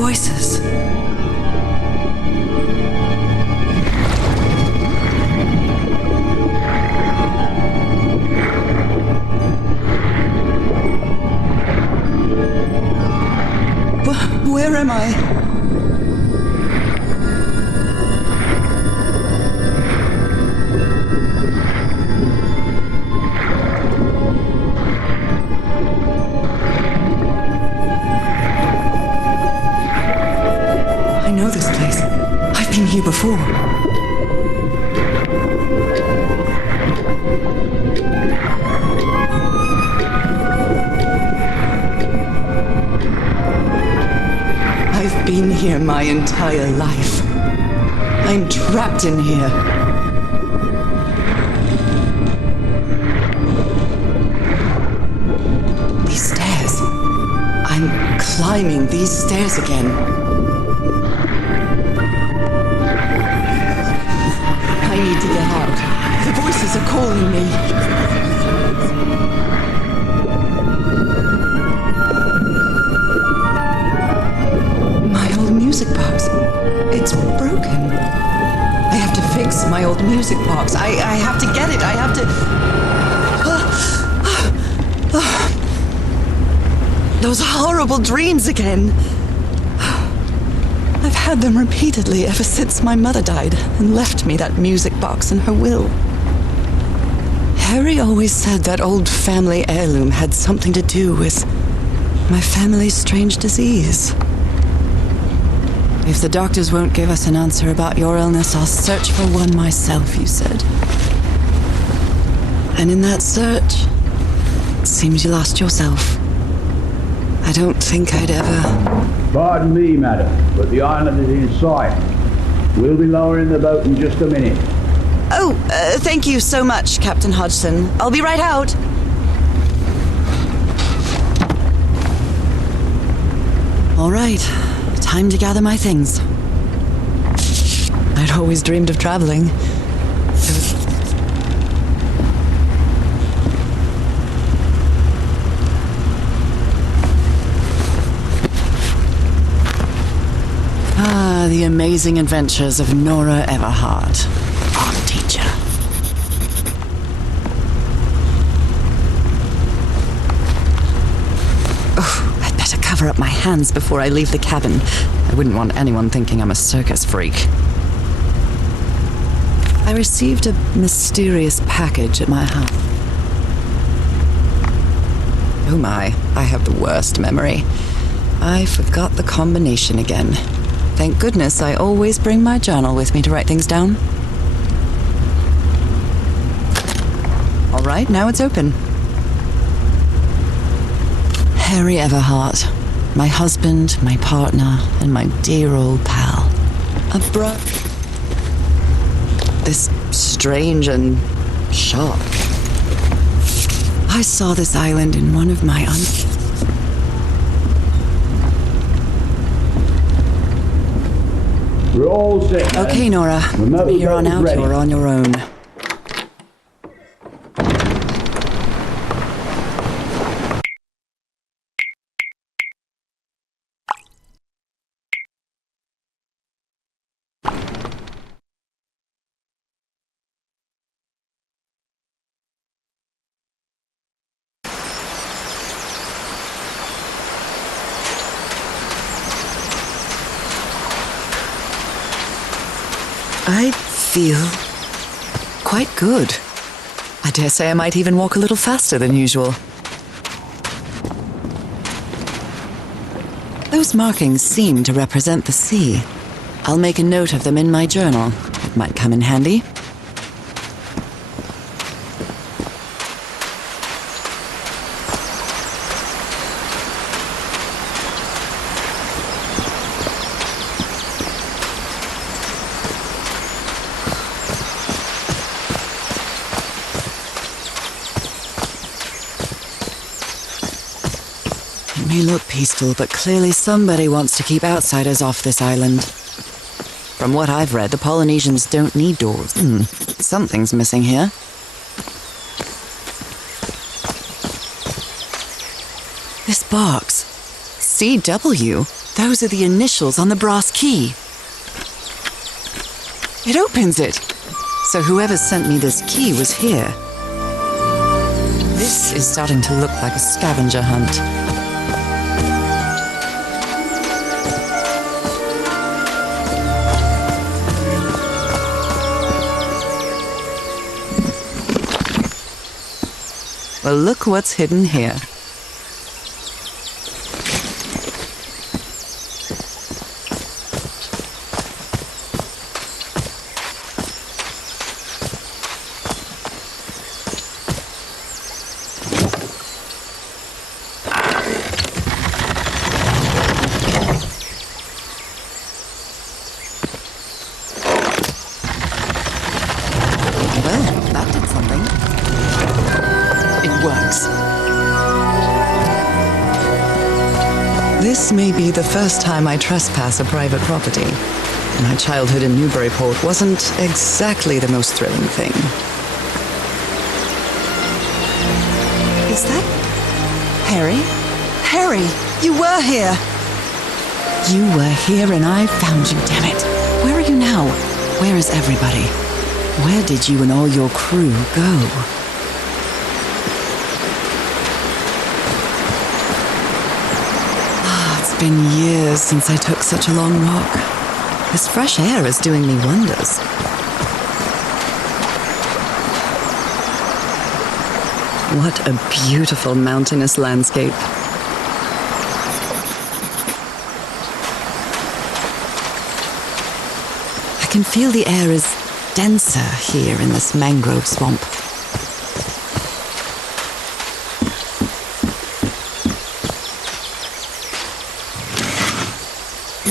voices. Where am I? I know this place. I've been here before. I've been here my entire life. I'm trapped in here. These stairs. I'm climbing these stairs again. I need to get out. The voices are calling me. Music box. It's broken. I have to fix my old music box. I have to get it. I have to... Those horrible dreams again. I've had them repeatedly ever since my mother died and left me that music box in her will. Harry always said that old family heirloom had something to do with my family's strange disease. If the doctors won't give us an answer about your illness, I'll search for one myself, you said. And in that search, it seems you lost yourself. I don't think I'd ever... Pardon me, madam, but the island is in sight. We'll be lowering the boat in just a minute. Oh, thank you so much, Captain Hodgson. I'll be right out. All right. Time to gather my things. I'd always dreamed of traveling. The amazing adventures of Norah Everhart, art teacher. I'd better cover up my hands before I leave the cabin. I wouldn't want anyone thinking I'm a circus freak. I received a mysterious package at my house. Oh my, I have the worst memory. I forgot the combination again. Thank goodness I always bring my journal with me to write things down. All right, now it's open. Harry Everhart. My husband, my partner, and my dear old pal. A brother. This strange and sharp. I saw this island in one of my We're all set. Okay, Norah. From here on out, you're on your own. I feel quite good. I dare say I might even walk a little faster than usual. Those markings seem to represent the sea. I'll make a note of them in my journal. It might come in handy. It may look peaceful, but clearly somebody wants to keep outsiders off this island. From what I've read, the Polynesians don't need doors. Something's missing here. This box. CW. Those are the initials on the brass key. It opens it. So whoever sent me this key was here. This is starting to look like a scavenger hunt. Well, look what's hidden here. This may be the first time I trespass a private property. My childhood in Newburyport wasn't exactly the most thrilling thing. Is that Harry? Harry, you were here! You were here and I found you, damn it. Where are you now? Where is everybody? Where did you and all your crew go? It's been years since I took such a long walk. This fresh air is doing me wonders. What a beautiful mountainous landscape. I can feel the air is denser here in this mangrove swamp.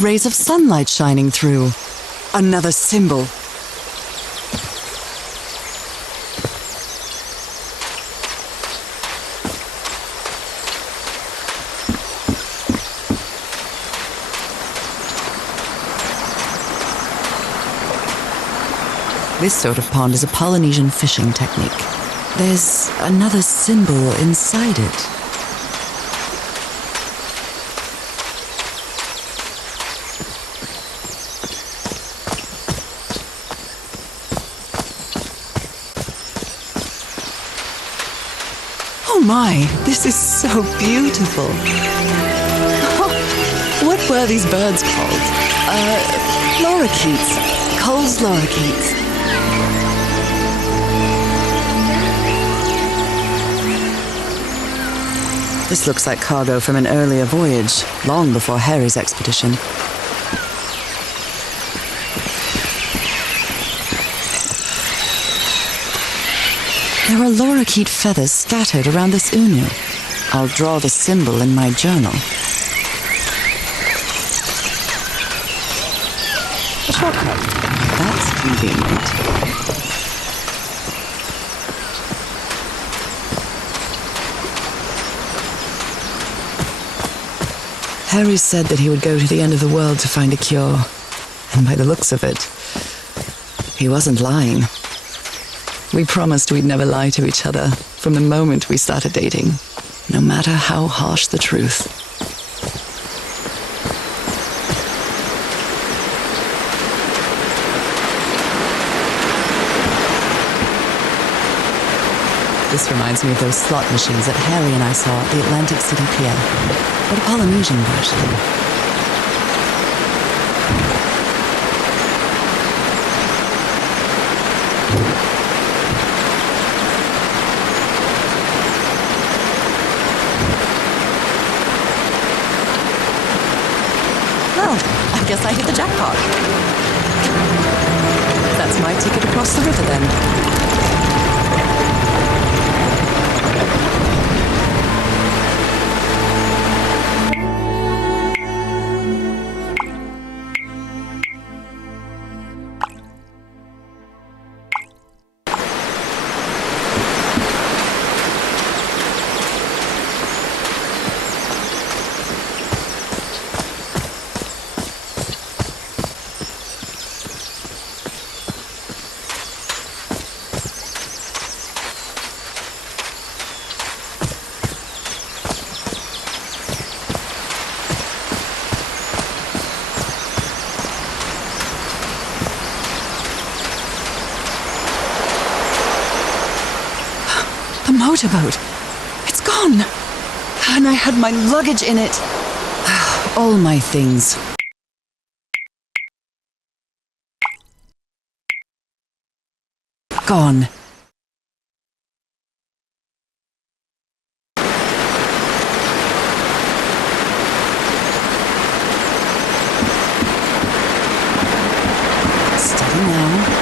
Rays of sunlight shining through. Another symbol. This sort of pond is a Polynesian fishing technique. There's another symbol inside it. Oh my, this is so beautiful. Oh, what were these birds called? Lorikeets. Cole's lorikeets. This looks like cargo from an earlier voyage, long before Harry's expedition. There are lorikeet feathers scattered around this unu. I'll draw the symbol in my journal. A shortcut. That's convenient. Harry said that he would go to the end of the world to find a cure. And by the looks of it, he wasn't lying. We promised we'd never lie to each other from the moment we started dating, no matter how harsh the truth. This reminds me of those slot machines that Harry and I saw at the Atlantic City Pier, but a Polynesian version. Well, I guess I hit the jackpot. That's my ticket across the river then. motorboat. It's gone. And I had my luggage in it. All my things. Gone. Steady now.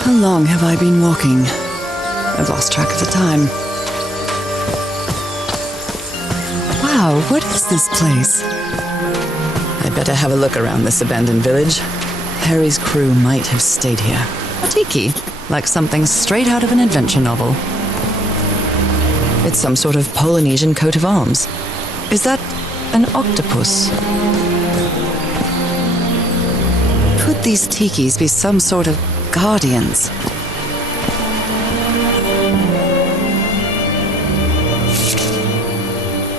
How long have I been walking? I've lost track of the time. Wow, what is this place? I'd better have a look around this abandoned village. Harry's crew might have stayed here. A tiki, like something straight out of an adventure novel. It's some sort of Polynesian coat of arms. Is that an octopus? Could these tikis be some sort of guardians?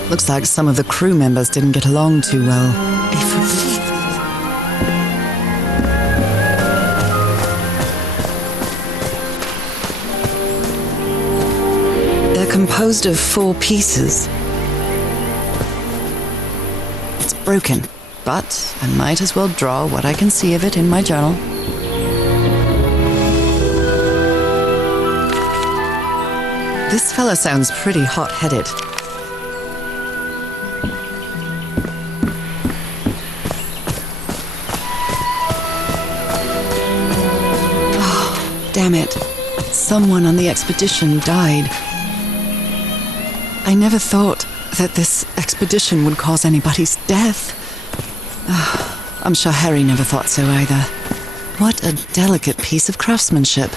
Looks like some of the crew members didn't get along too well. They're composed of 4 pieces. It's broken, but I might as well draw what I can see of it in my journal. This fella sounds pretty hot-headed. Oh, damn it. Someone on the expedition died. I never thought that this expedition would cause anybody's death. I'm sure Harry never thought so either. What a delicate piece of craftsmanship.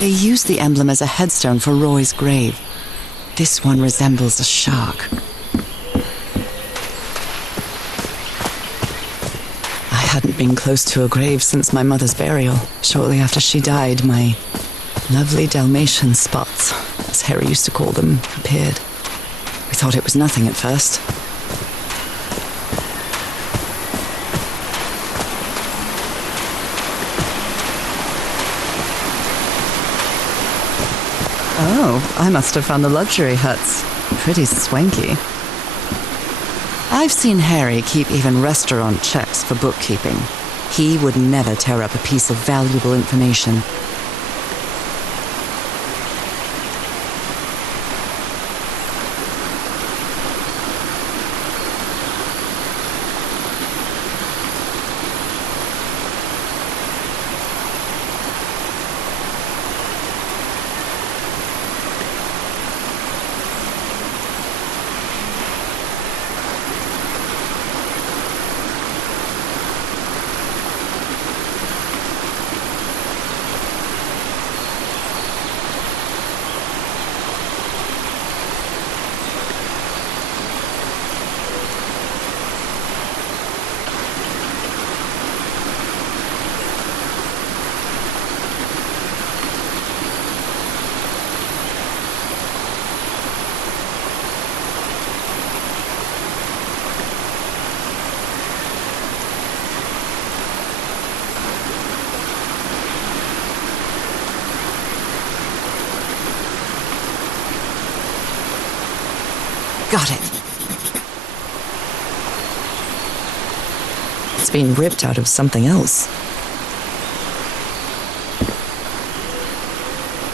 They used the emblem as a headstone for Roy's grave. This one resembles a shark. I hadn't been close to a grave since my mother's burial. Shortly after she died, my lovely Dalmatian spots, as Harry used to call them, appeared. We thought it was nothing at first. Oh, I must have found the luxury huts. Pretty swanky. I've seen Harry keep even restaurant checks for bookkeeping. He would never tear up a piece of valuable information. Got it. It's been ripped out of something else.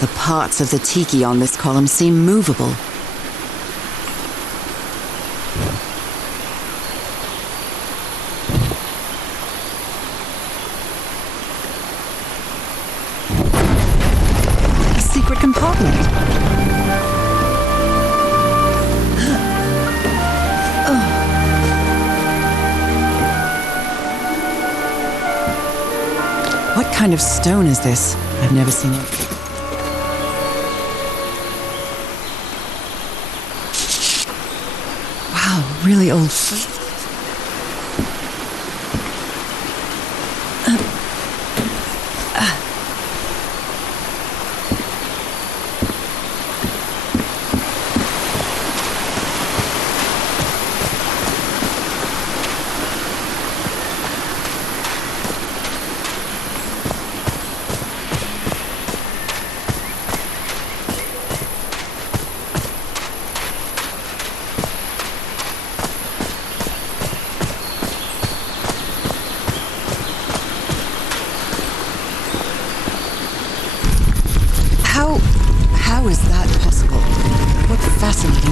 The parts of the tiki on this column seem movable. A secret compartment. What kind of stone is this? I've never seen it. Wow, really old.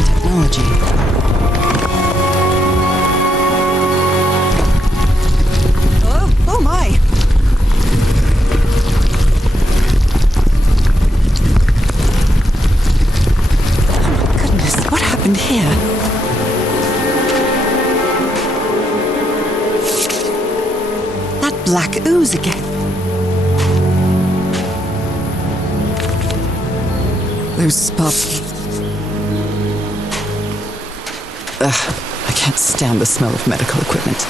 technology. Oh my! Oh my goodness, what happened here? That black ooze again. Those spots. Ugh, I can't stand the smell of medical equipment.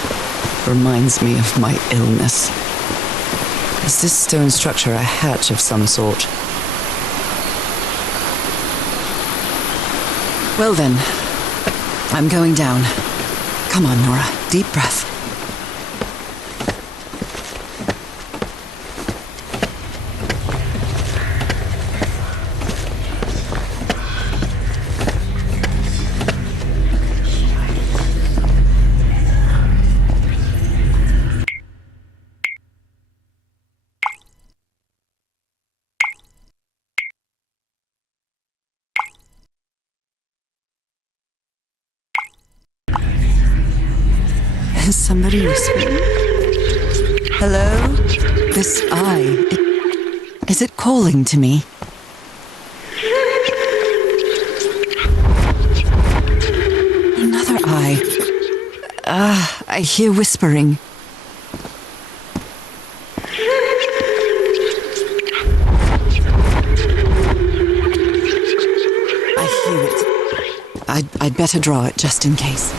Reminds me of my illness. Is this stone structure a hatch of some sort? Well then, I'm going down. Come on, Norah, deep breath. Is somebody whispering? Hello? This eye, is it calling to me? Another eye. I hear whispering. I hear it. I'd better draw it just in case.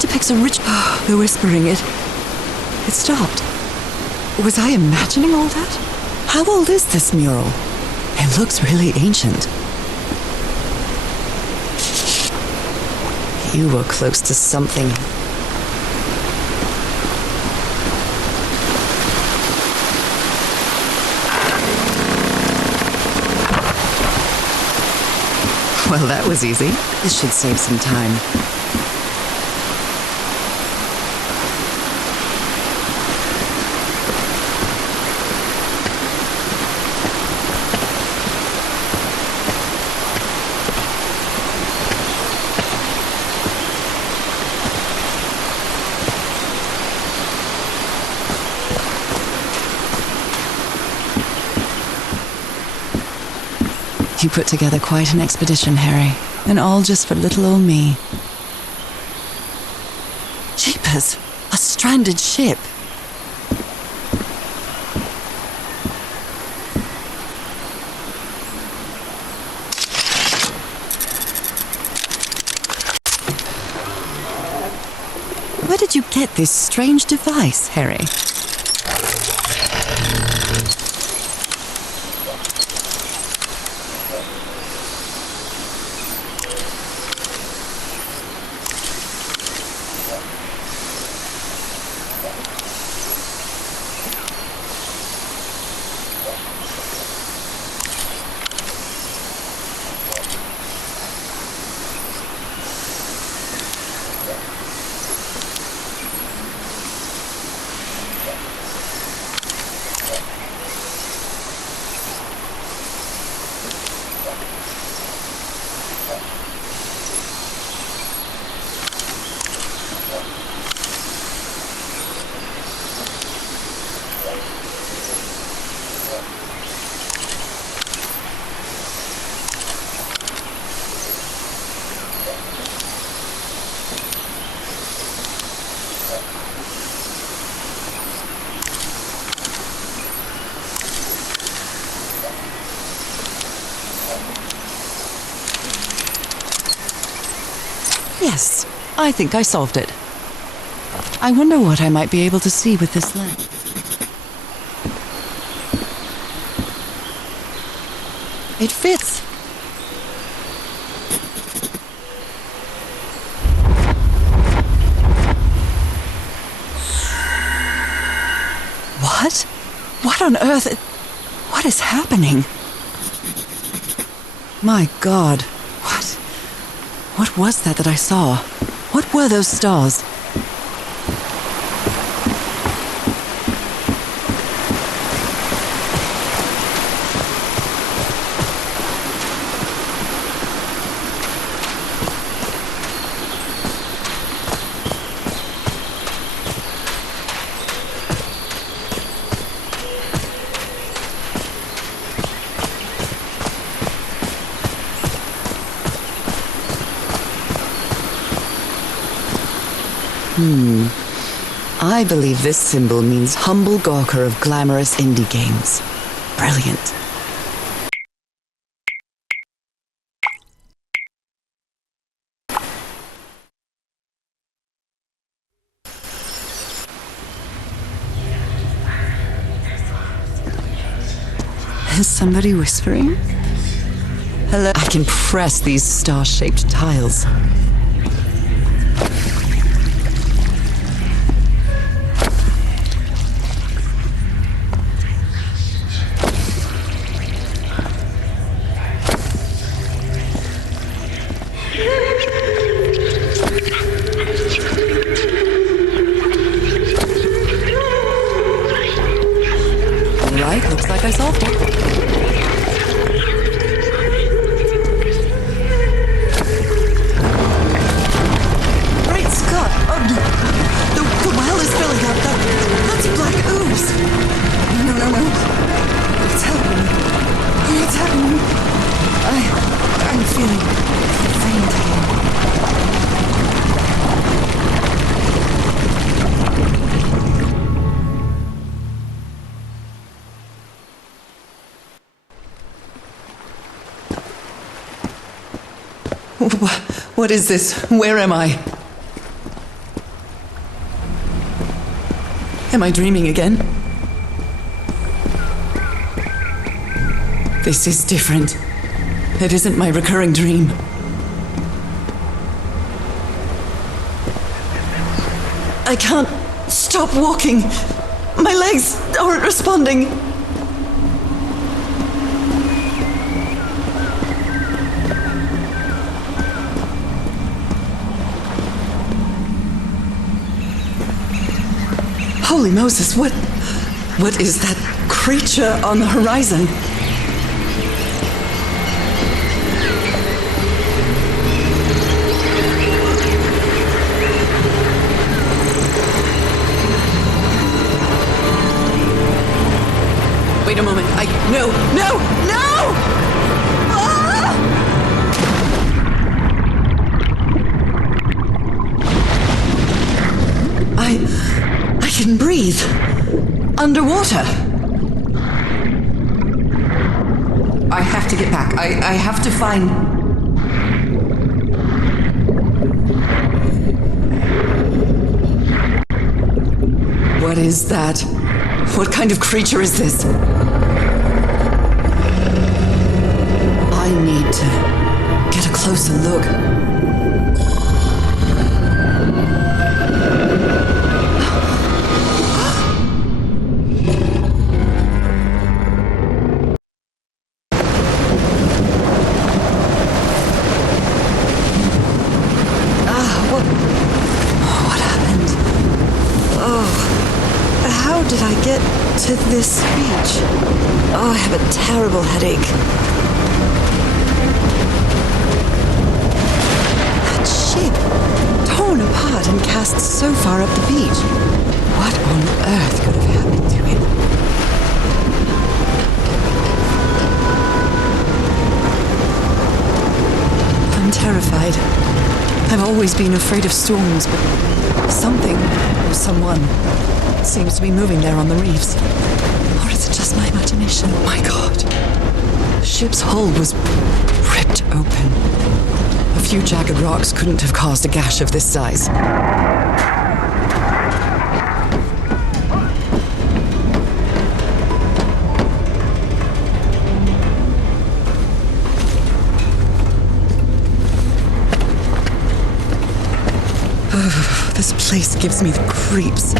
Depicts a rich... the whispering, it stopped. Was I imagining all that? How old is this mural? It looks really ancient. You were close to something. Well, that was easy. This should save some time. You put together quite an expedition, Harry. And all just for little old me. Jeepers! A stranded ship! Where did you get this strange device, Harry? Yes, I think I solved it. I wonder what I might be able to see with this lens. It fits. What? What on earth? What is happening? My God. What was that I saw? What were those stars? I believe this symbol means humble gawker of glamorous indie games. Brilliant. Is somebody whispering? Hello? I can press these star-shaped tiles. All right, looks like I solved it. The well is filling up. That's black ooze. No. It's happening. It's happening. I'm feeling faint again. What is this? Where am I? Am I dreaming again? This is different. It isn't my recurring dream. I can't stop walking. My legs aren't responding. Holy Moses, what is that creature on the horizon? Wait a moment, no! Ah! I can breathe. Underwater. I have to get back. I have to find... What is that? What kind of creature is this? I need to get a closer look. To this beach. Oh, I have a terrible headache. That ship, torn apart and cast so far up the beach. What on earth could have happened to it? I'm terrified. I've always been afraid of storms, but something or someone seems to be moving there on the reefs. Or is it just my imagination? Oh my God. The ship's hull was ripped open. A few jagged rocks couldn't have caused a gash of this size. Oh, this place gives me the creeps.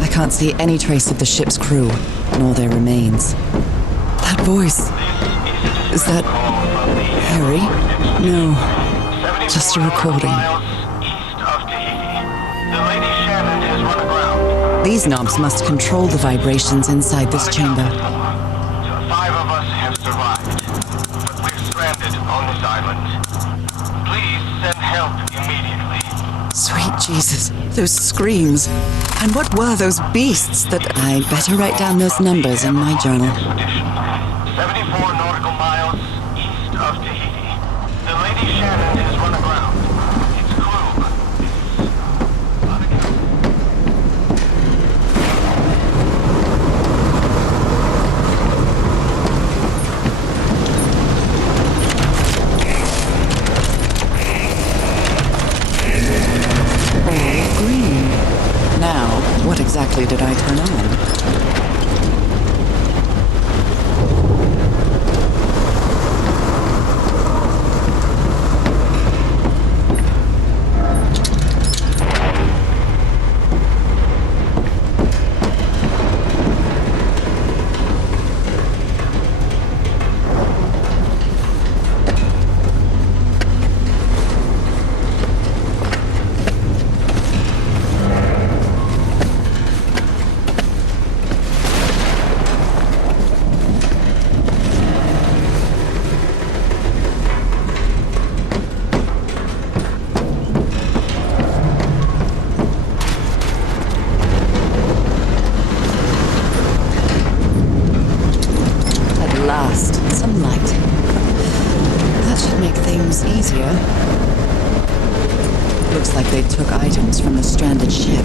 I can't see any trace of the ship's crew, nor their remains. That voice. Is that Harry? No, just a recording. These knobs must control the vibrations inside this chamber. 5 of us have survived, but we're stranded on this island. Please send help immediately. Sweet Jesus, those screams. And what were those beasts that... I'd better write down those numbers in my journal. Expedition. 74 nautical miles east of Tahiti. The Lady Shannon has run aground. Its crew is unaccounted. All green. Now, what exactly did I turn on? Some light. That should make things easier. Looks like they took items from the stranded ship.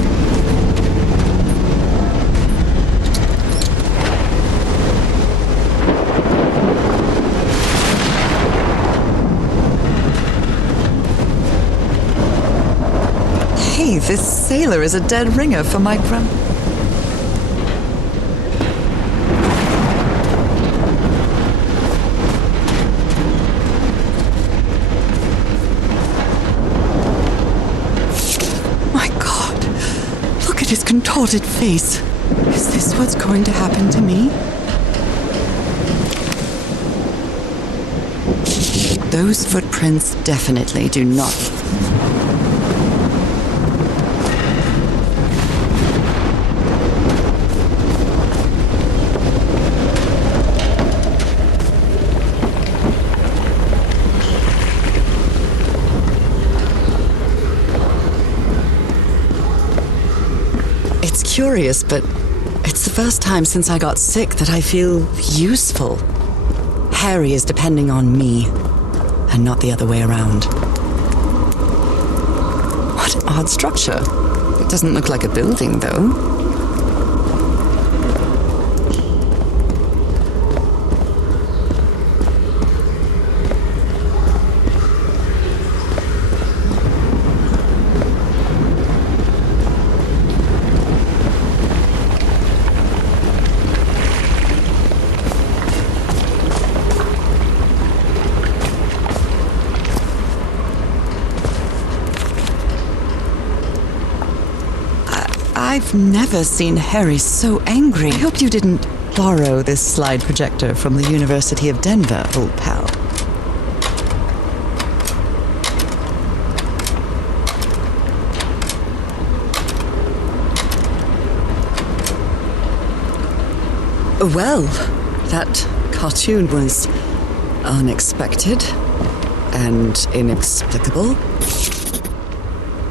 Hey, this sailor is a dead ringer for my his contorted face. Is this what's going to happen to me? Those footprints definitely do not. Curious, but it's the first time since I got sick that I feel useful. Harry is depending on me, and not the other way around. What an odd structure. It doesn't look like a building, though. I've never seen Harry so angry. I hope you didn't borrow this slide projector from the University of Denver, old pal. Well, that cartoon was unexpected and inexplicable.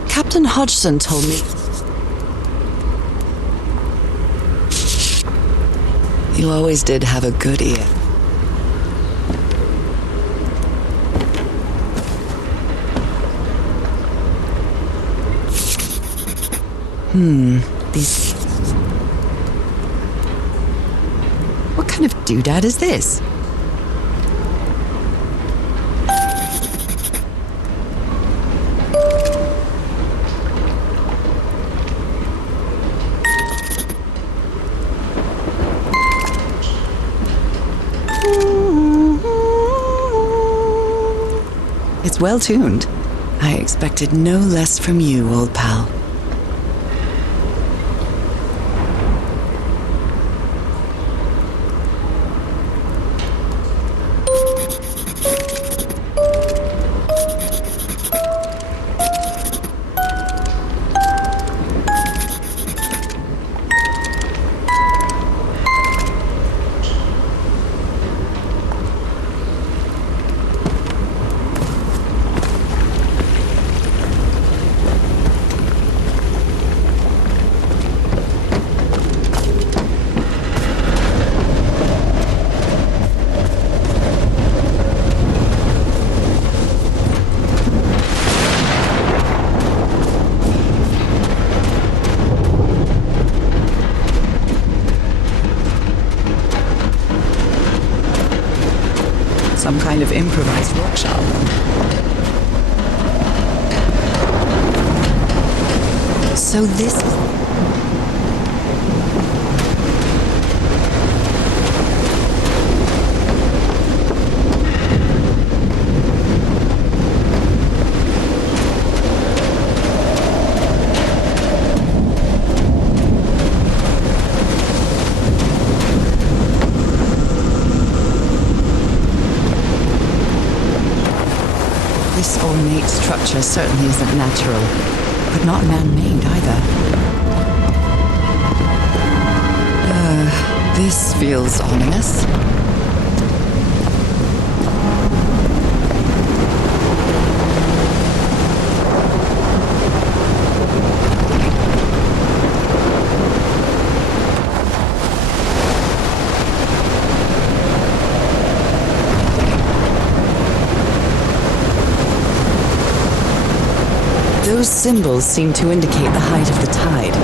Captain Hodgson told me... You always did have a good ear. These... What kind of doodad is this? It's well tuned. I expected no less from you, old pal. some kind of improvised workshop. So this... This ornate structure certainly isn't natural, but not man-made either. This feels ominous. Those symbols seem to indicate the height of the tide.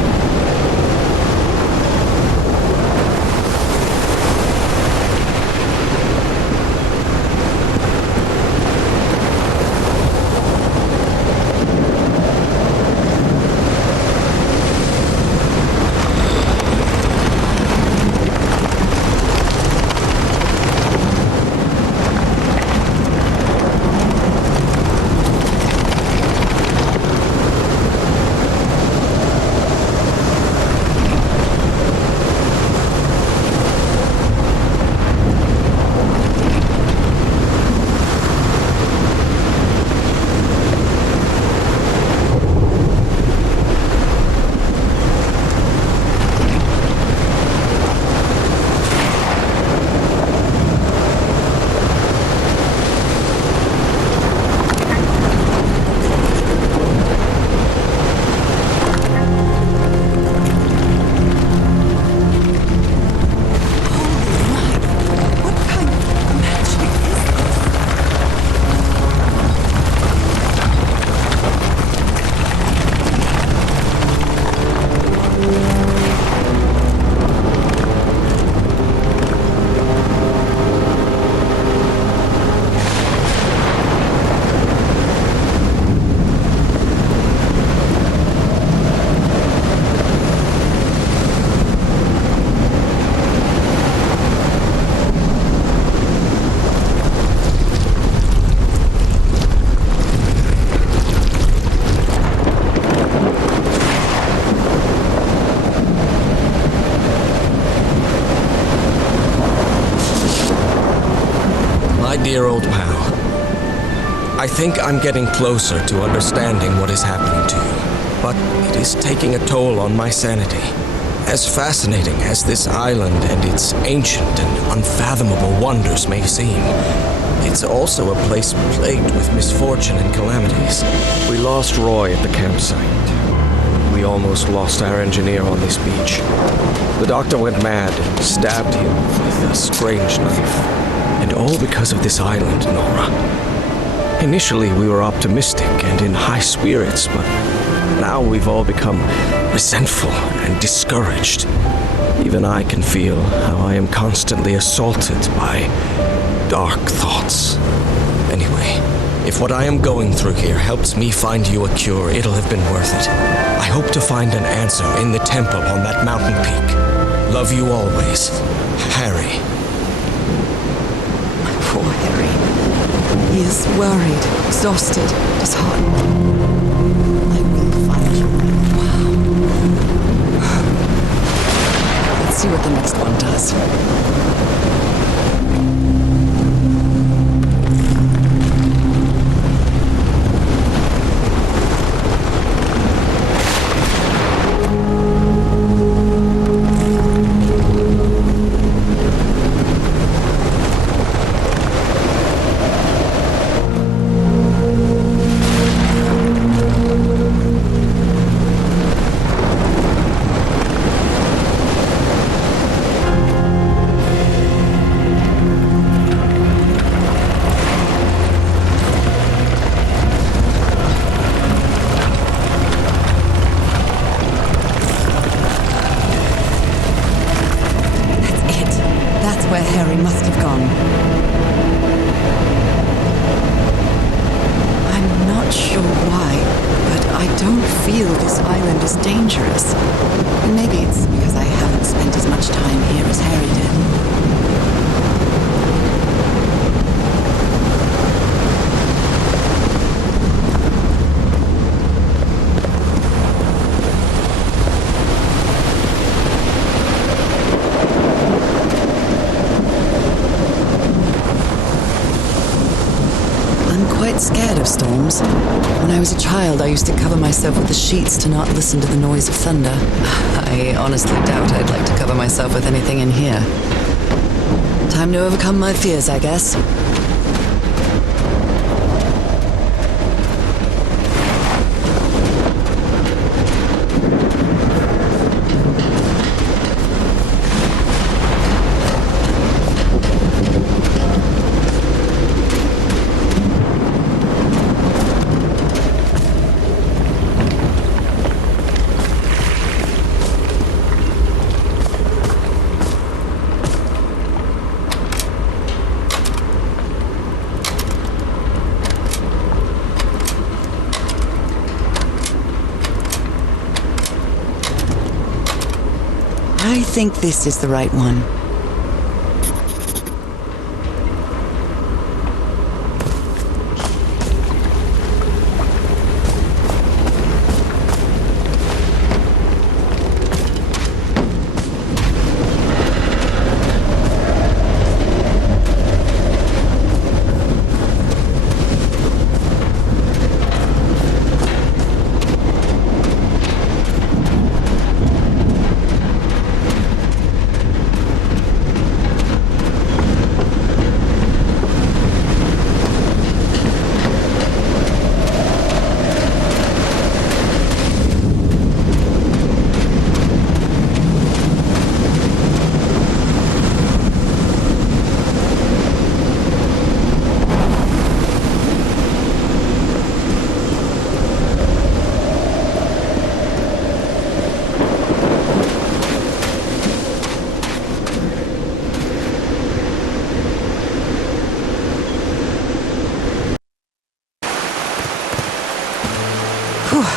Dear old pal, I think I'm getting closer to understanding what is happening to you, but it is taking a toll on my sanity. As fascinating as this island and its ancient and unfathomable wonders may seem, it's also a place plagued with misfortune and calamities. We lost Roy at the campsite. We almost lost our engineer on this beach. The doctor went mad and stabbed him with a strange knife. And all because of this island, Norah. Initially, we were optimistic and in high spirits, but now we've all become resentful and discouraged. Even I can feel how I am constantly assaulted by dark thoughts. Anyway, if what I am going through here helps me find you a cure, it'll have been worth it. I hope to find an answer in the temple on that mountain peak. Love you always, Harry. Poor Harry. He is worried, exhausted, disheartened. I will find you. Wow. Let's see what the next one does. Where Harry must have gone. bit scared of storms. When I was a child, I used to cover myself with the sheets to not listen to the noise of thunder. I honestly doubt I'd like to cover myself with anything in here. Time to overcome my fears, I guess. I think this is the right one.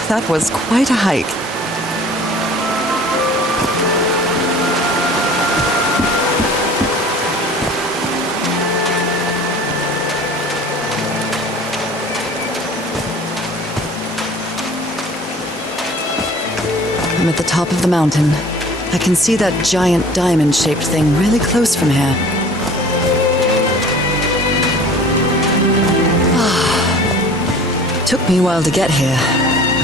That was quite a hike. I'm at the top of the mountain. I can see that giant diamond-shaped thing really close from here. Took me a while to get here.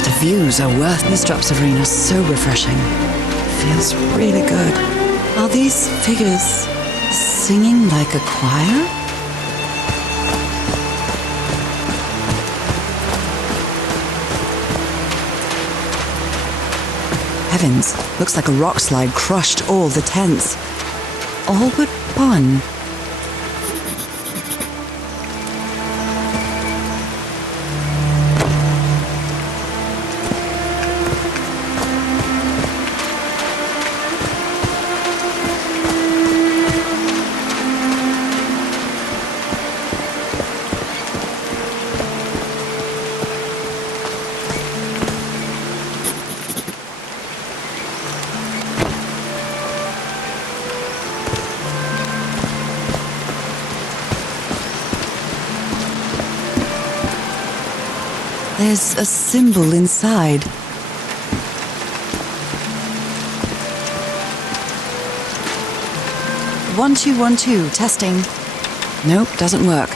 The views are worth these drops of rain are so refreshing. Feels really good. Are these figures singing like a choir? Heavens, looks like a rock slide crushed all the tents. All but one. There's a symbol inside. One, two, 1, 2, testing. Nope, doesn't work.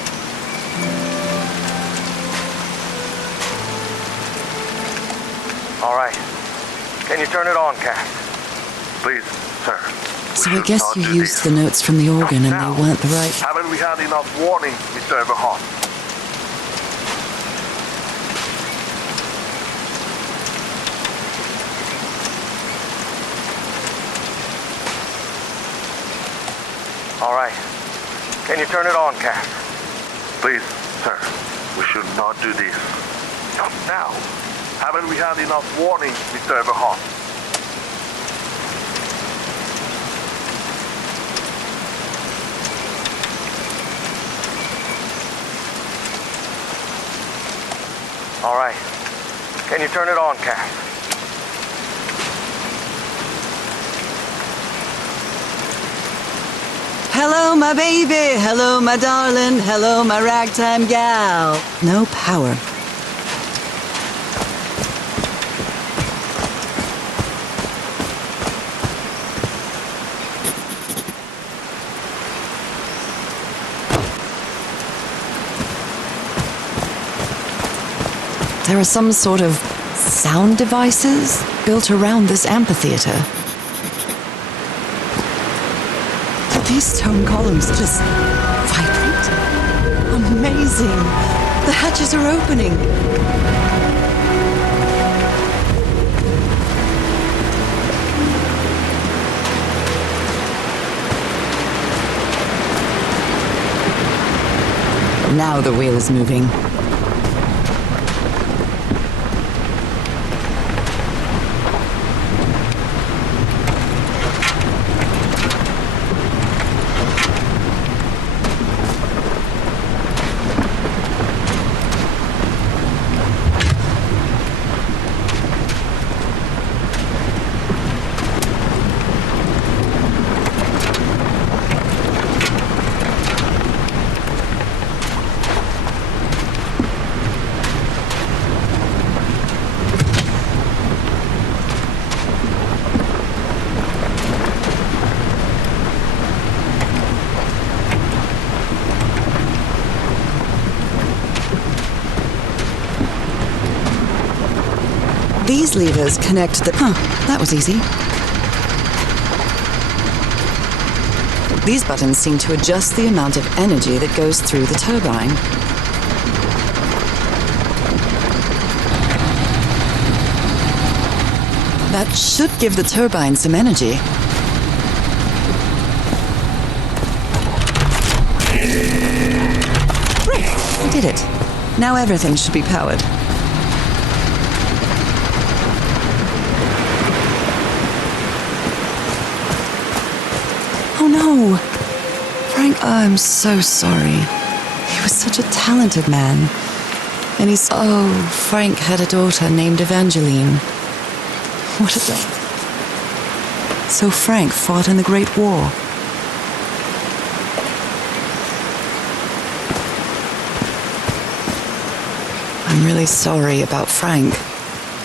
All right. Can you turn it on, Cass? Please, sir. So I guess you used the notes from the organ and they weren't the right... Haven't we had enough warning, Mr. Everhart? All right. Can you turn it on, Cass? Please, sir. We should not do this. Not now. Haven't we had enough warning, Mr. Everhart? All right. Can you turn it on, Cass? Hello, my baby. Hello, my darling. Hello, my ragtime gal. No power. there are some sort of sound devices built around this amphitheater. These stone columns just vibrate. Amazing! The hatches are opening. Now the wheel is moving. These levers connect the... that was easy. These buttons seem to adjust the amount of energy that goes through the turbine. That should give the turbine some energy. Great, I did it. Now everything should be powered. Oh no! Frank, I'm so sorry. He was such a talented man. And he's... Oh, Frank had a daughter named Evangeline. What a death. So Frank fought in the Great War. I'm really sorry about Frank.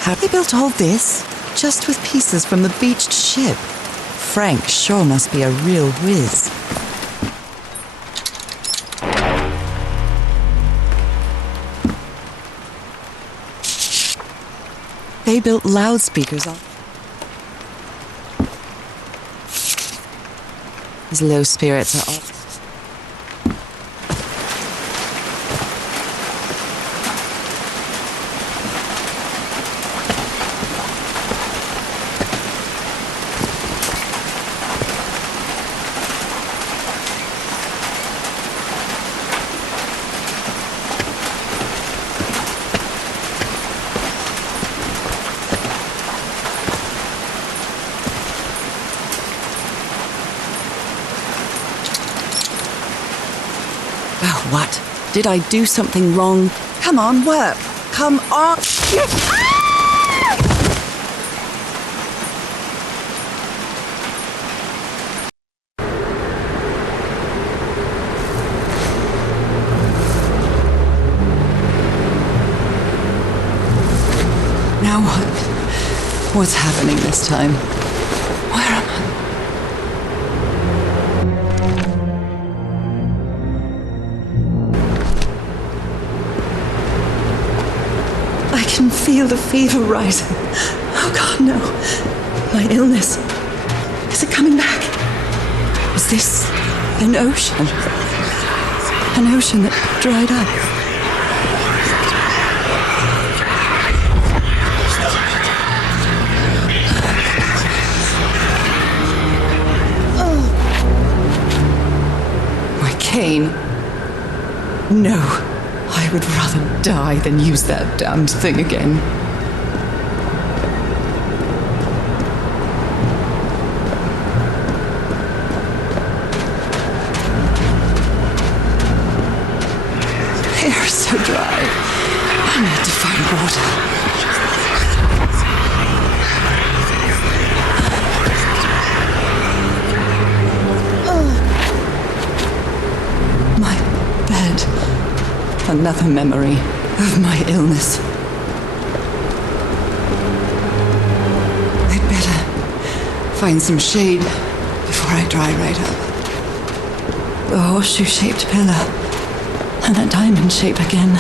How they built all this? Just with pieces from the beached ship. Frank sure must be a real whiz. They built loudspeakers on... His low spirits are off. What? Did I do something wrong? Come on, work! Come on! Now what? What's happening this time? Where am I? I can feel the fever rising. Oh God, no. My illness. Is it coming back? Is this an ocean? An ocean that dried up? Pain. No, I would rather die than use that damned thing again. Air is so dry. I need to find water. Another memory of my illness. I'd better find some shade before I dry right up. A horseshoe-shaped pillar and a diamond shape again.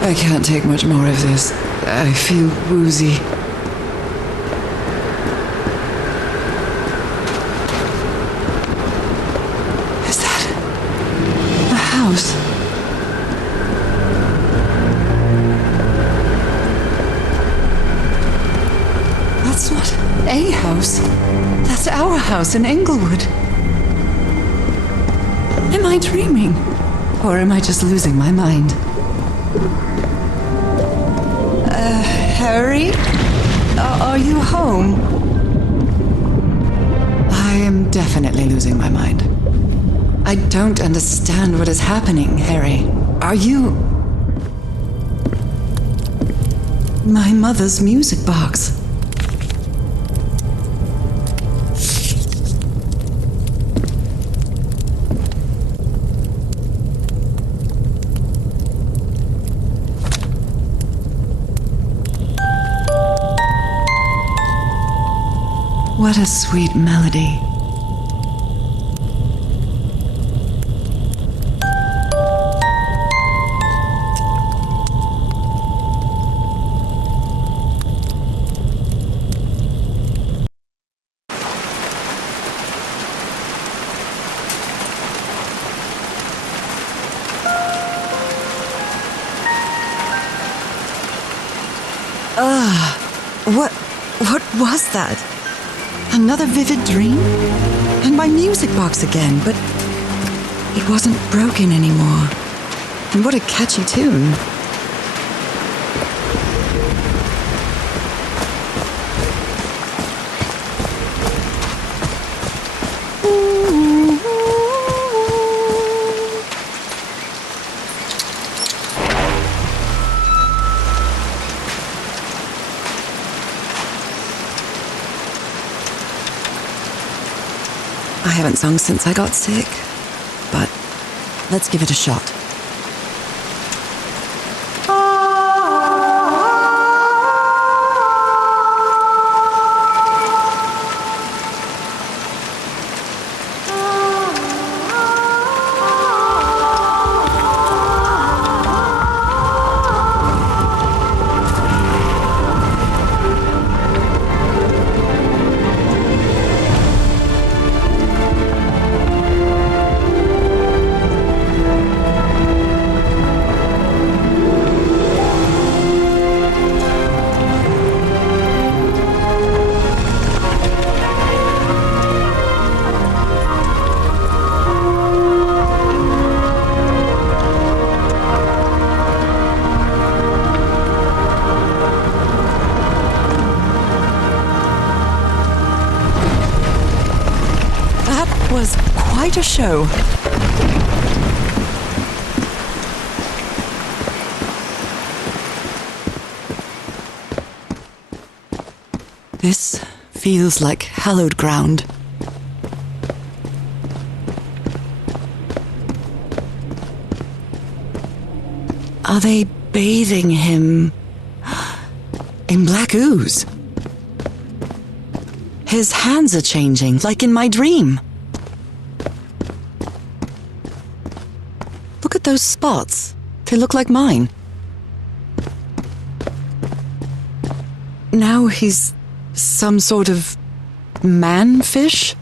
I can't take much more of this. I feel woozy. Is that a house? That's not a house. That's our house in Inglewood. Am I dreaming? Or am I just losing my mind? Harry? Are you home? I am definitely losing my mind. I don't understand what is happening, Harry. Are you... my mother's music box? What a sweet melody. What was that? Another vivid dream? And my music box again, but it wasn't broken anymore. And what a catchy tune. I haven't sung since I got sick, but let's give it a shot. Was quite a show. This feels like hallowed ground. Are they bathing him in black ooze? His hands are changing, like in my dream. Look at those spots. They look like mine. Now he's some sort of man-fish?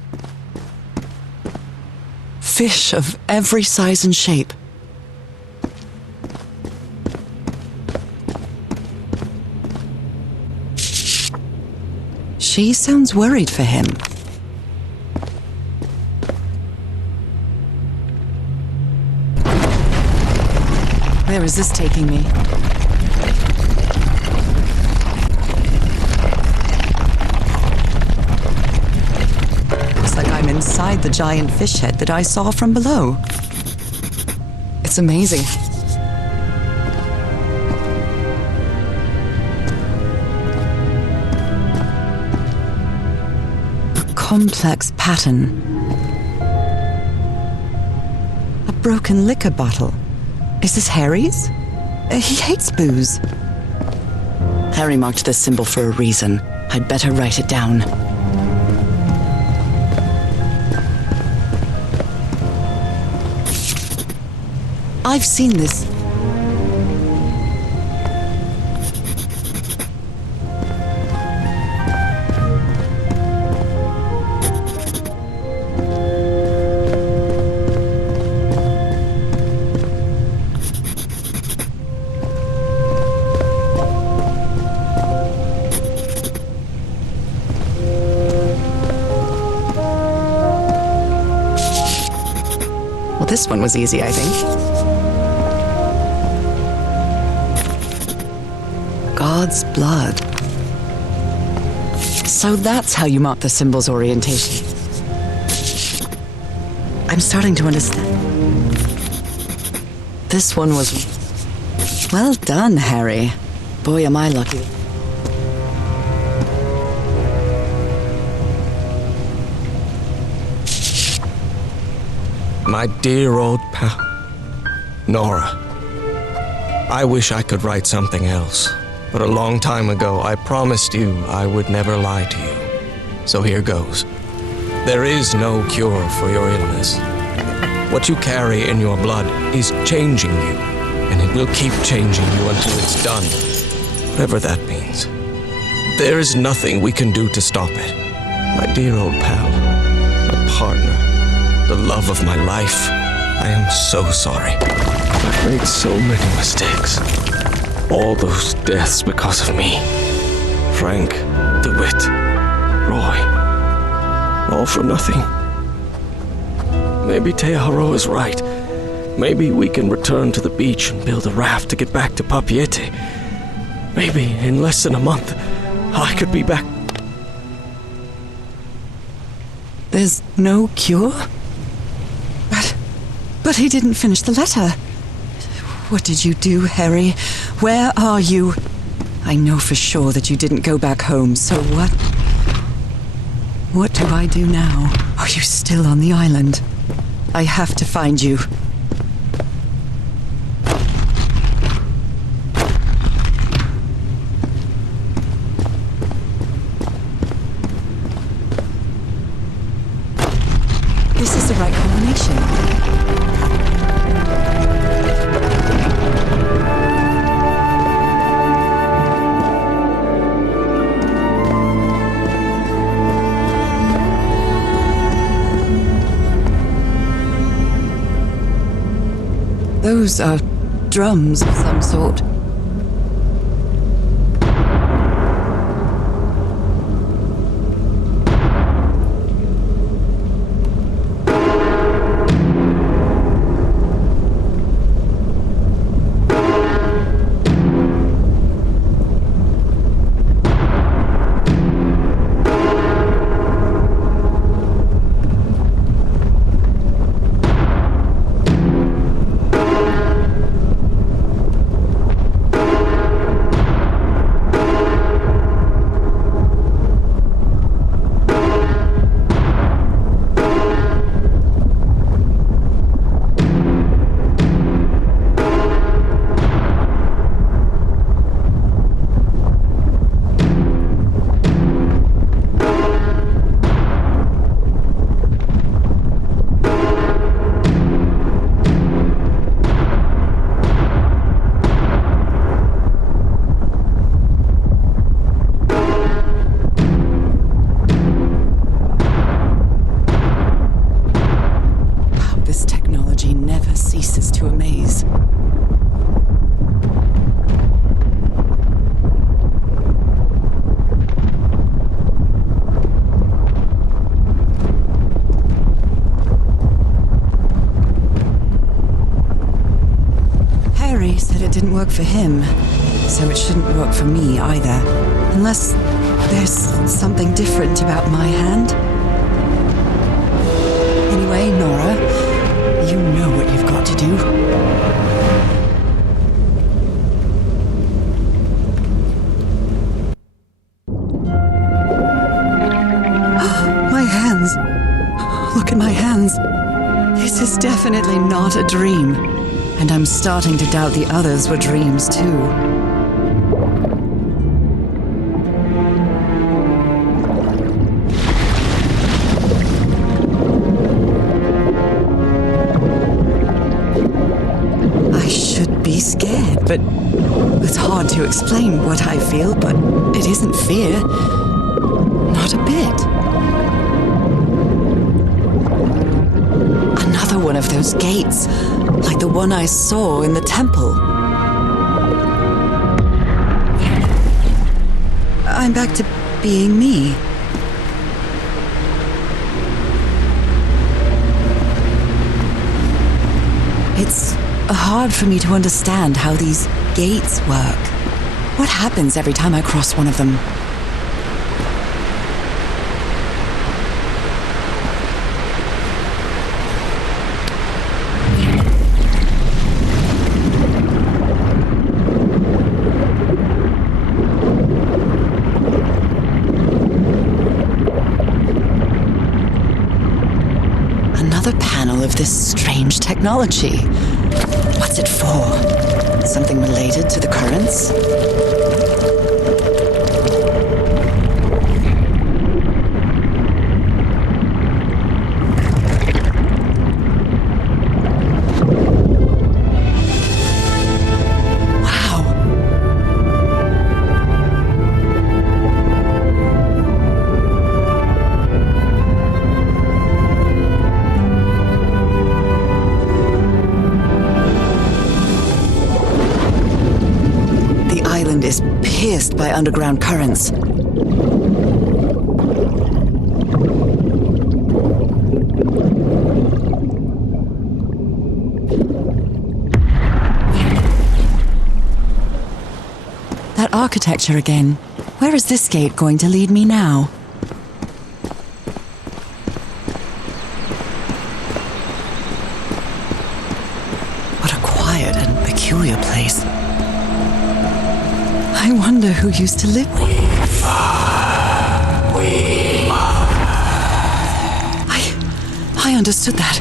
Fish of every size and shape. She sounds worried for him. Where is this taking me? Looks like I'm inside the giant fish head that I saw from below. It's amazing. A complex pattern. A broken liquor bottle. Is this Harry's? He hates booze. Harry marked this symbol for a reason. I'd better write it down. I've seen this This one was easy, I think. God's blood. So that's how you mark the symbol's orientation. I'm starting to understand. This one was... Well done, Harry. Boy, am I lucky. My dear old pal, Norah. I wish I could write something else, but a long time ago I promised you I would never lie to you. So here goes. There is no cure for your illness. What you carry in your blood is changing you, and it will keep changing you until it's done, whatever that means. There is nothing we can do to stop it. My dear old pal, my partner, the love of my life, I am so sorry. I've made so many mistakes. All those deaths because of me. Frank, DeWitt, Roy, all for nothing. Maybe Teodoro is right. Maybe we can return to the beach and build a raft to get back to Papiete. Maybe in less than a month, I could be back. There's no cure? But he didn't finish the letter. What did you do, Harry? Where are you? I know for sure that you didn't go back home, so what? What do I do now? Are you still on the island? I have to find you. This is the right combination. Those are drums of some sort. Didn't work for him, so it shouldn't work for me either. Unless there's something different about my hand. Anyway, Norah, you know what you've got to do. My hands. Look at my hands. This is definitely not a dream. And I'm starting to doubt the others were dreams, too. I should be scared, but it's hard to explain what I feel, but it isn't fear. Not a bit. Another one of those gates. Like the one I saw in the temple. I'm back to being me. It's hard for me to understand how these gates work. What happens every time I cross one of them? Another panel of this strange technology. What's it for? Something related to the currents? Is pierced by underground currents. That architecture again. Where is this gate going to lead me now? What a quiet and peculiar place. I wonder who used to live here. I understood that.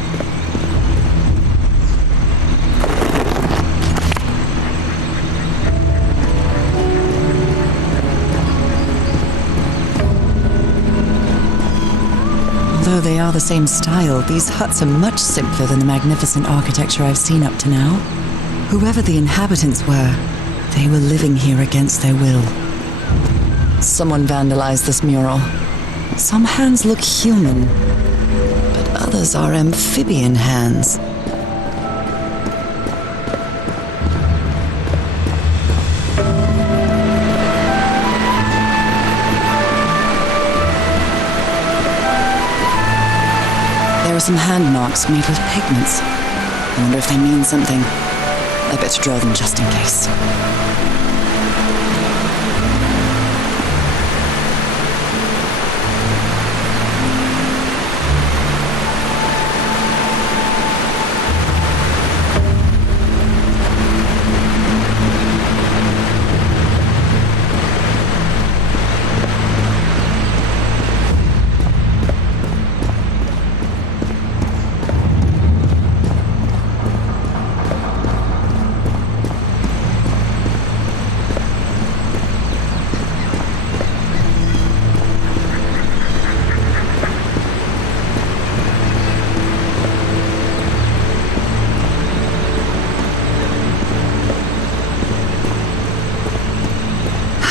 Although they are the same style, these huts are much simpler than the magnificent architecture I've seen up to now. Whoever the inhabitants were, they were living here against their will. Someone vandalized this mural. Some hands look human, but others are amphibian hands. There are some hand marks made with pigments. I wonder if they mean something. I better draw them just in case.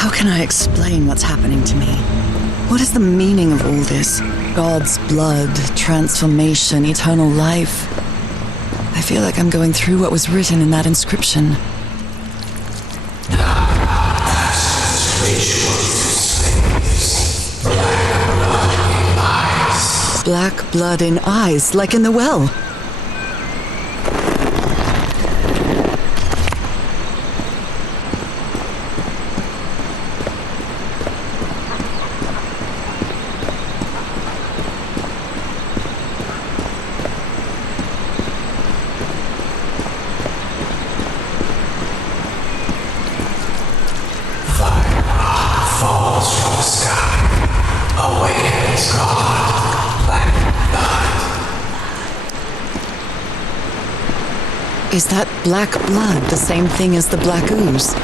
How can I explain what's happening to me? What is the meaning of all this? God's blood, transformation, eternal life. I feel like I'm going through what was written in that inscription. Black blood in eyes, like in the well. Is that black blood the same thing as the black ooze?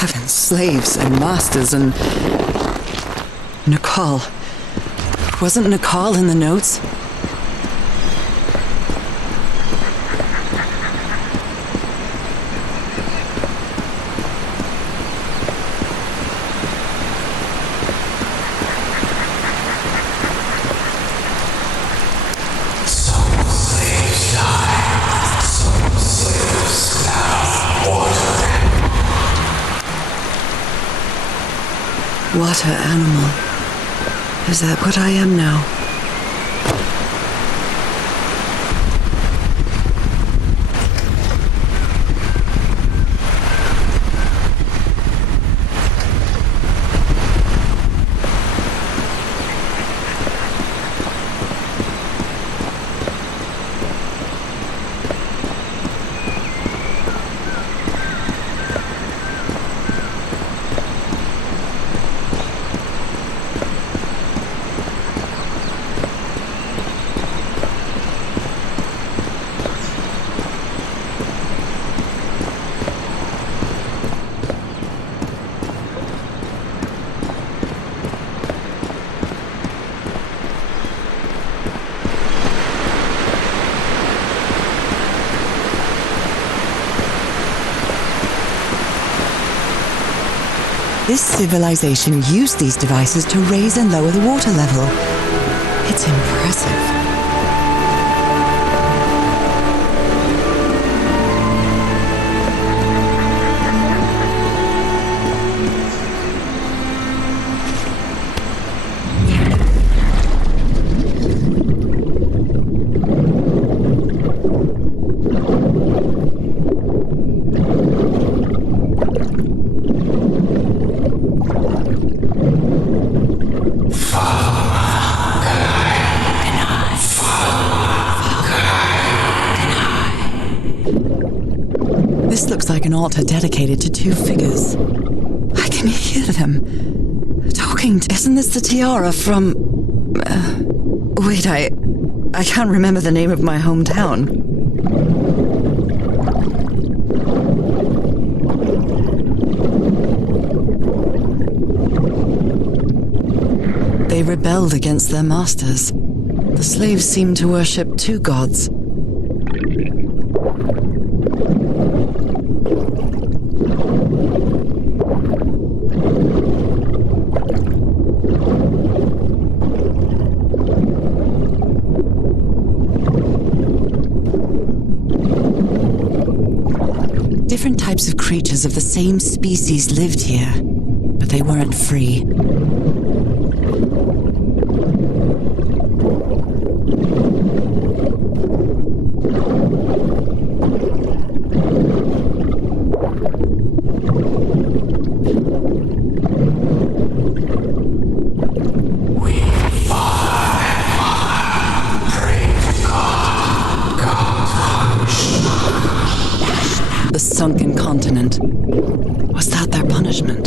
Having slaves and masters and... Nicole. Wasn't Nicole in the notes? Water animal. Is that what I am now? This civilization used these devices to raise and lower the water level. It's impressive. This looks like an altar dedicated to two figures. I can hear them talking. Isn't this the tiara from... wait, I can't remember the name of my hometown. They rebelled against their masters. The slaves seemed to worship two gods. Different types of creatures of the same species lived here, but they weren't free. The sunken continent. Was that their punishment?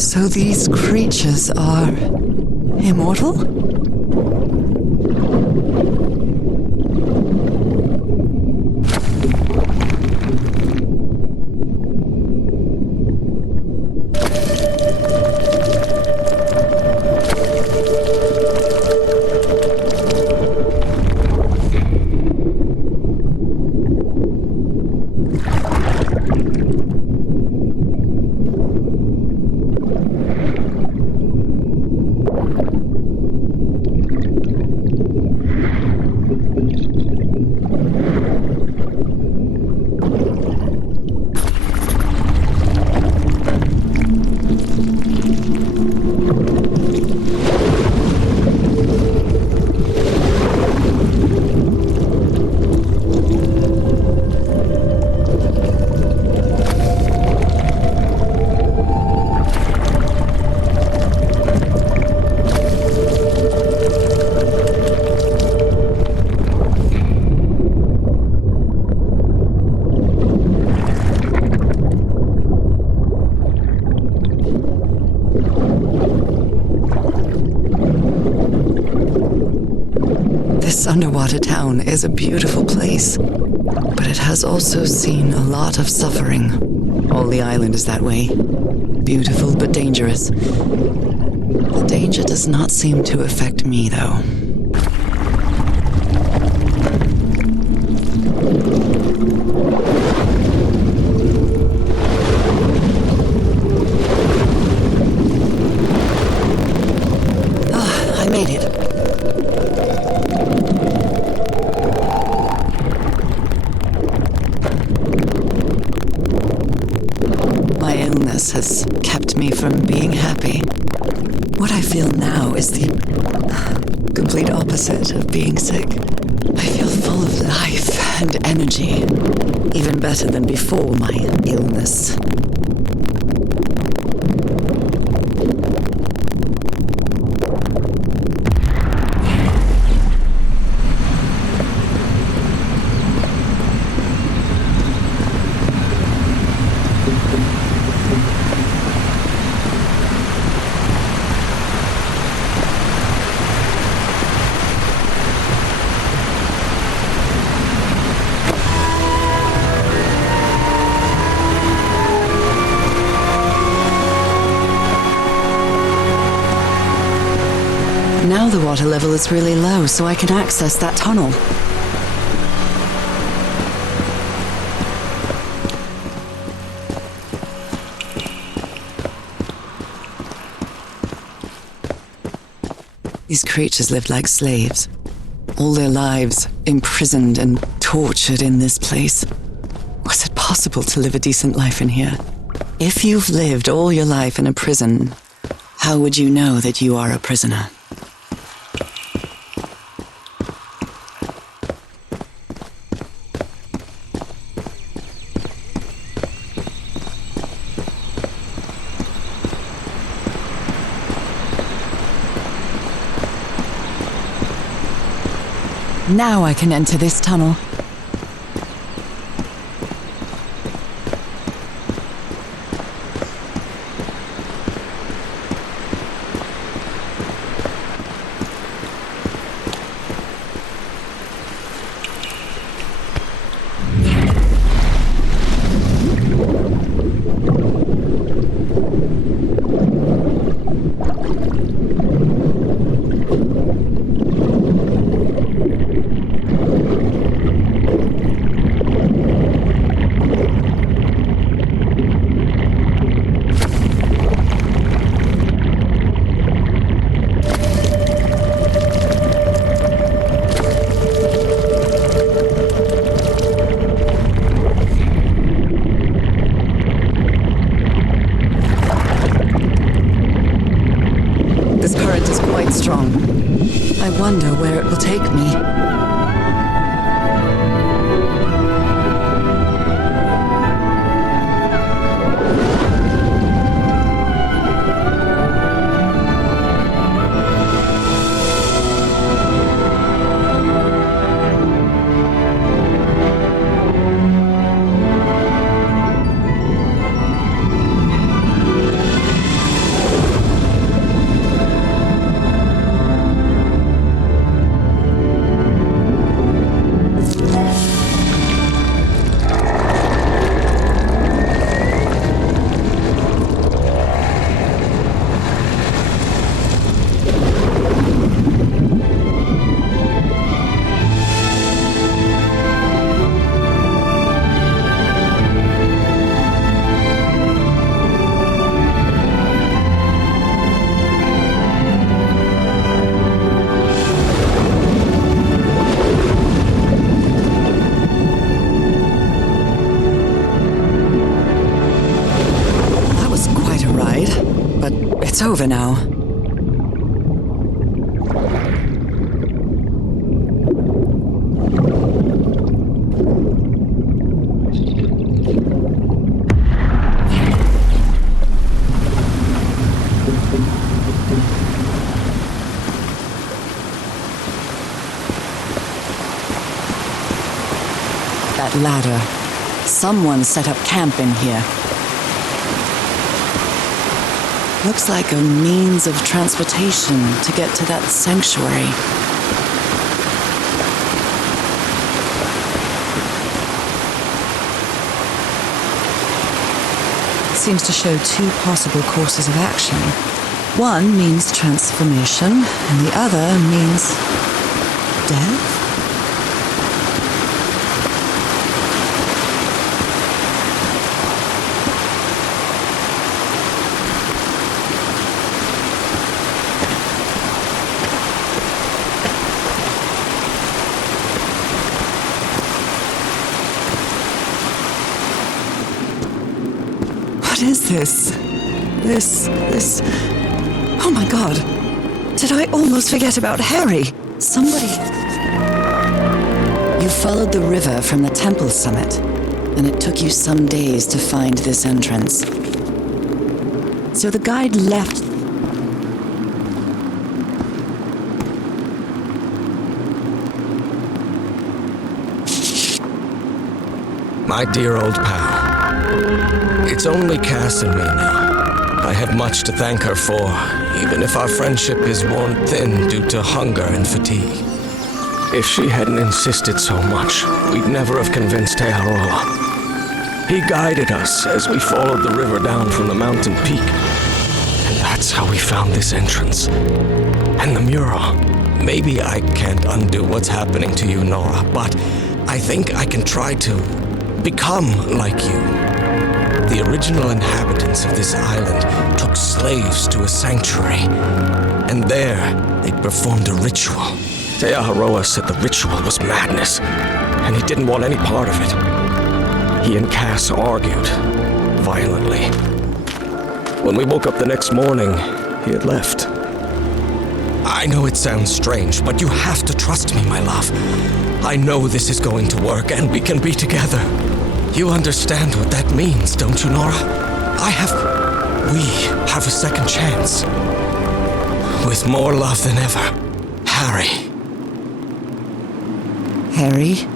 So these creatures are immortal? This underwater town is a beautiful place, but it has also seen a lot of suffering. All the island is that way. Beautiful but dangerous. The danger does not seem to affect me, though. illness has kept me from being happy. What I feel now is the complete opposite of being sick. I feel full of life and energy, even better than before my illness. Now the water level is really low, so I can access that tunnel. These creatures lived like slaves, all their lives imprisoned and tortured in this place. Was it possible to live a decent life in here? If you've lived all your life in a prison, how would you know that you are a prisoner? Now I can enter this tunnel. This current is quite strong. I wonder where it will take me. It's over now. That ladder. Someone set up camp in here. Looks like a means of transportation to get to that sanctuary. It seems to show two possible courses of action. One means transformation, and the other means death? What is this? This... Oh my God. Did I almost forget about Harry? Somebody... You followed the river from the temple summit, and it took you some days to find this entrance. So the guide left... My dear old pal, it's only Cass and me now. I have much to thank her for, even if our friendship is worn thin due to hunger and fatigue. If she hadn't insisted so much, we'd never have convinced Tearoa. He guided us as we followed the river down from the mountain peak. And that's how we found this entrance. And the mural. Maybe I can't undo what's happening to you, Norah, but I think I can try to become like you. The original inhabitants of this island took slaves to a sanctuary, and there they performed a ritual. Tearoa said the ritual was madness, and he didn't want any part of it. He and Cass argued violently. When we woke up the next morning, he had left. I know it sounds strange, but you have to trust me, my love. I know this is going to work, and we can be together. You understand what that means, don't you, Norah? We have a second chance. With more love than ever, Harry. Harry?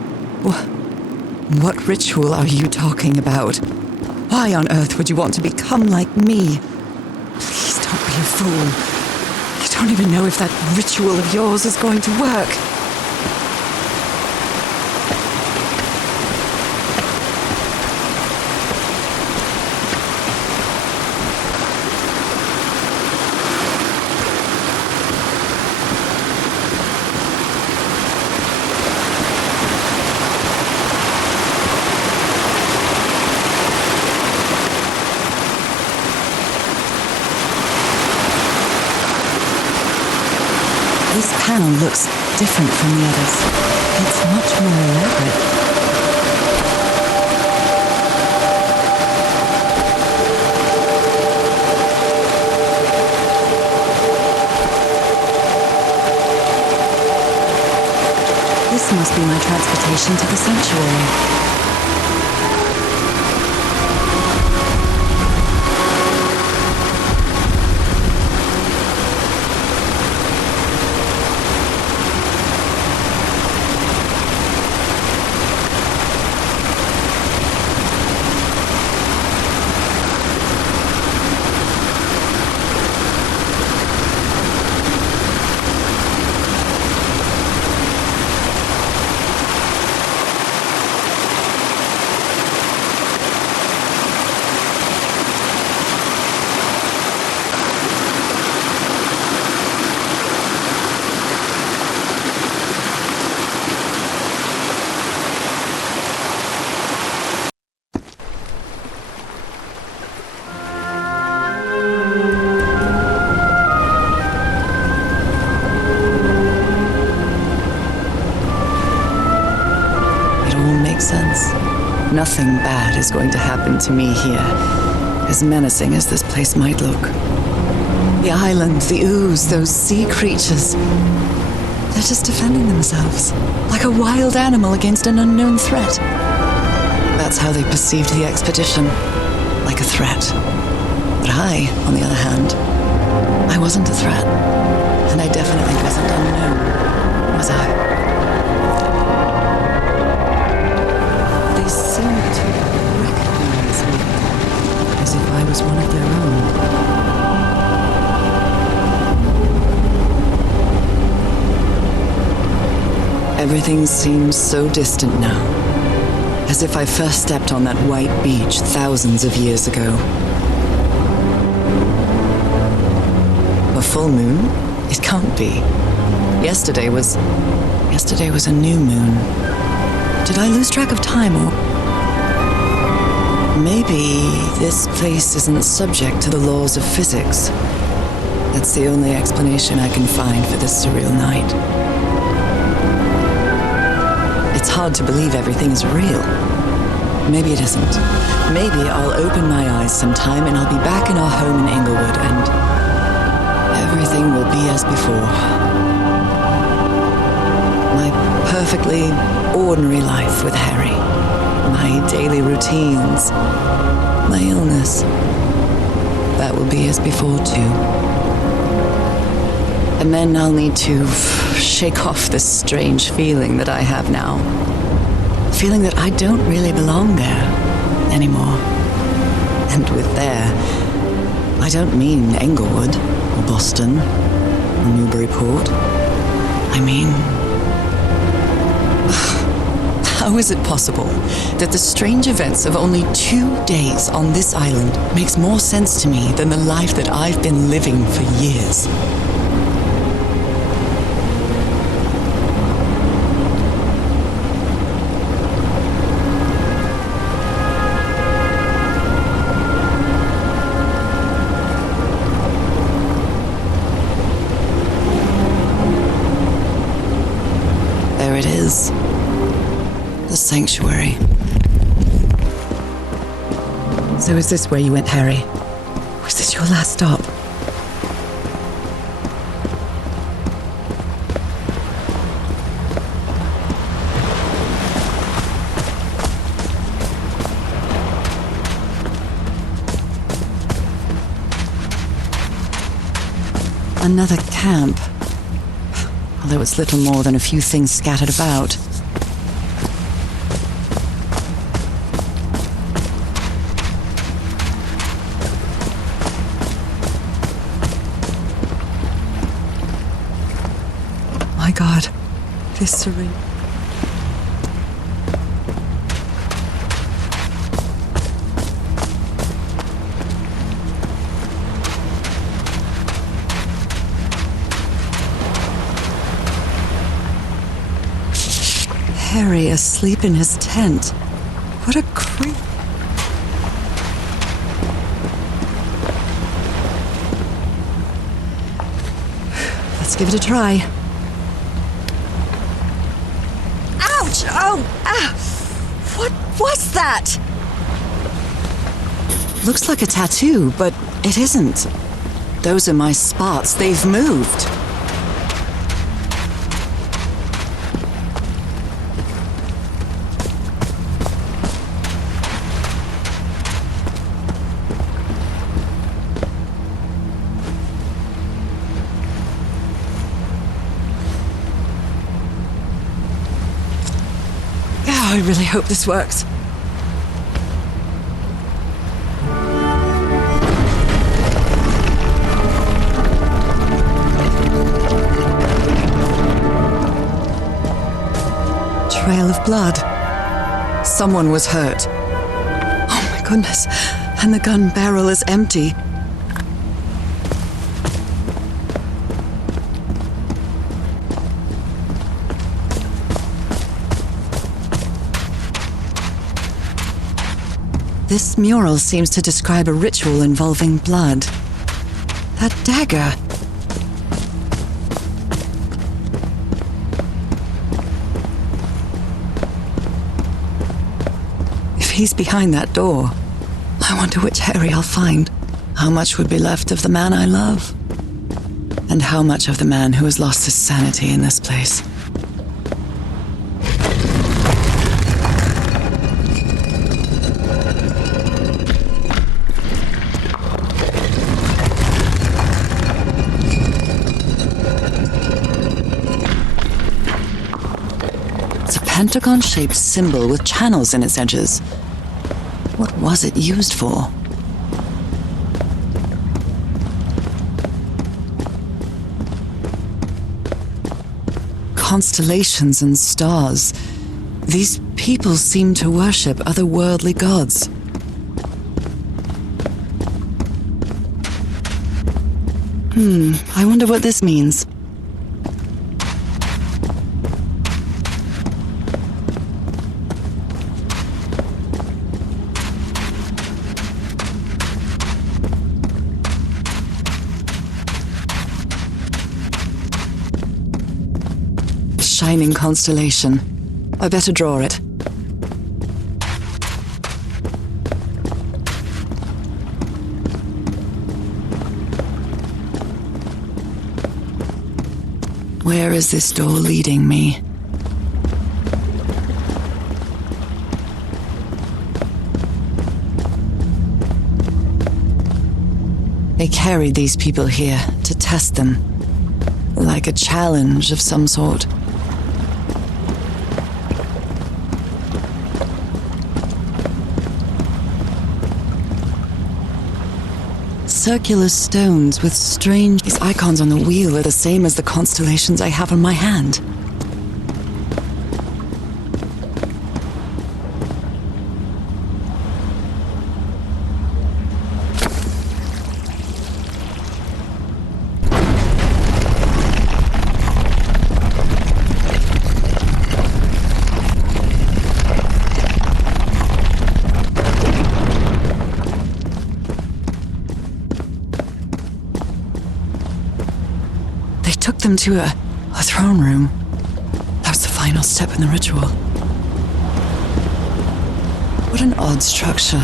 What ritual are you talking about? Why on earth would you want to become like me? Please don't be a fool. You don't even know if that ritual of yours is going to work. This panel looks different from the others. It's much more elaborate. This must be my transportation to the sanctuary. Sense. Nothing bad is going to happen to me here, as menacing as this place might look. The island, the ooze, those sea creatures, they're just defending themselves, like a wild animal against an unknown threat. That's how they perceived the expedition, like a threat. But I, on the other hand, I wasn't a threat, and I definitely wasn't unknown, was I? They seemed to recognize me, as if I was one of their own. Everything seems so distant now, as if I first stepped on that white beach thousands of years ago. A full moon? It can't be. Yesterday was a new moon. Did I lose track of time, or... Maybe this place isn't subject to the laws of physics. That's the only explanation I can find for this surreal night. It's hard to believe everything is real. Maybe it isn't. Maybe I'll open my eyes sometime and I'll be back in our home in Inglewood and everything will be as before. My perfectly ordinary life with Harry. My daily routines. My illness. That will be as before too. And then I'll need to shake off this strange feeling that I have now. Feeling that I don't really belong there anymore. And with there, I don't mean Englewood, or Boston, or Newburyport. I mean, how is it possible that the strange events of only 2 days on this island makes more sense to me than the life that I've been living for years? There it is. The sanctuary. So is this where you went, Harry? Was this your last stop? Another camp. Although it's little more than a few things scattered about. My God, it is serene. Harry asleep in his tent. What a creep. Let's give it a try. Ouch! Oh! Ah! What was that? Looks like a tattoo, but it isn't. Those are my spots. They've moved. I really hope this works. Trail of blood. Someone was hurt. Oh my goodness. And the gun barrel is empty. This mural seems to describe a ritual involving blood. That dagger. If he's behind that door, I wonder which Harry I'll find. How much would be left of the man I love? And how much of the man who has lost his sanity in this place? Pentagon-shaped symbol with channels in its edges. What was it used for? Constellations and stars. These people seem to worship otherworldly gods. I wonder what this means. Shining constellation. I better draw it. Where is this door leading me? They carried these people here to test them, like a challenge of some sort. Circular stones with strange... These icons on the wheel are the same as the constellations I have on my hand. Took them to a throne room. That was the final step in the ritual. What an odd structure,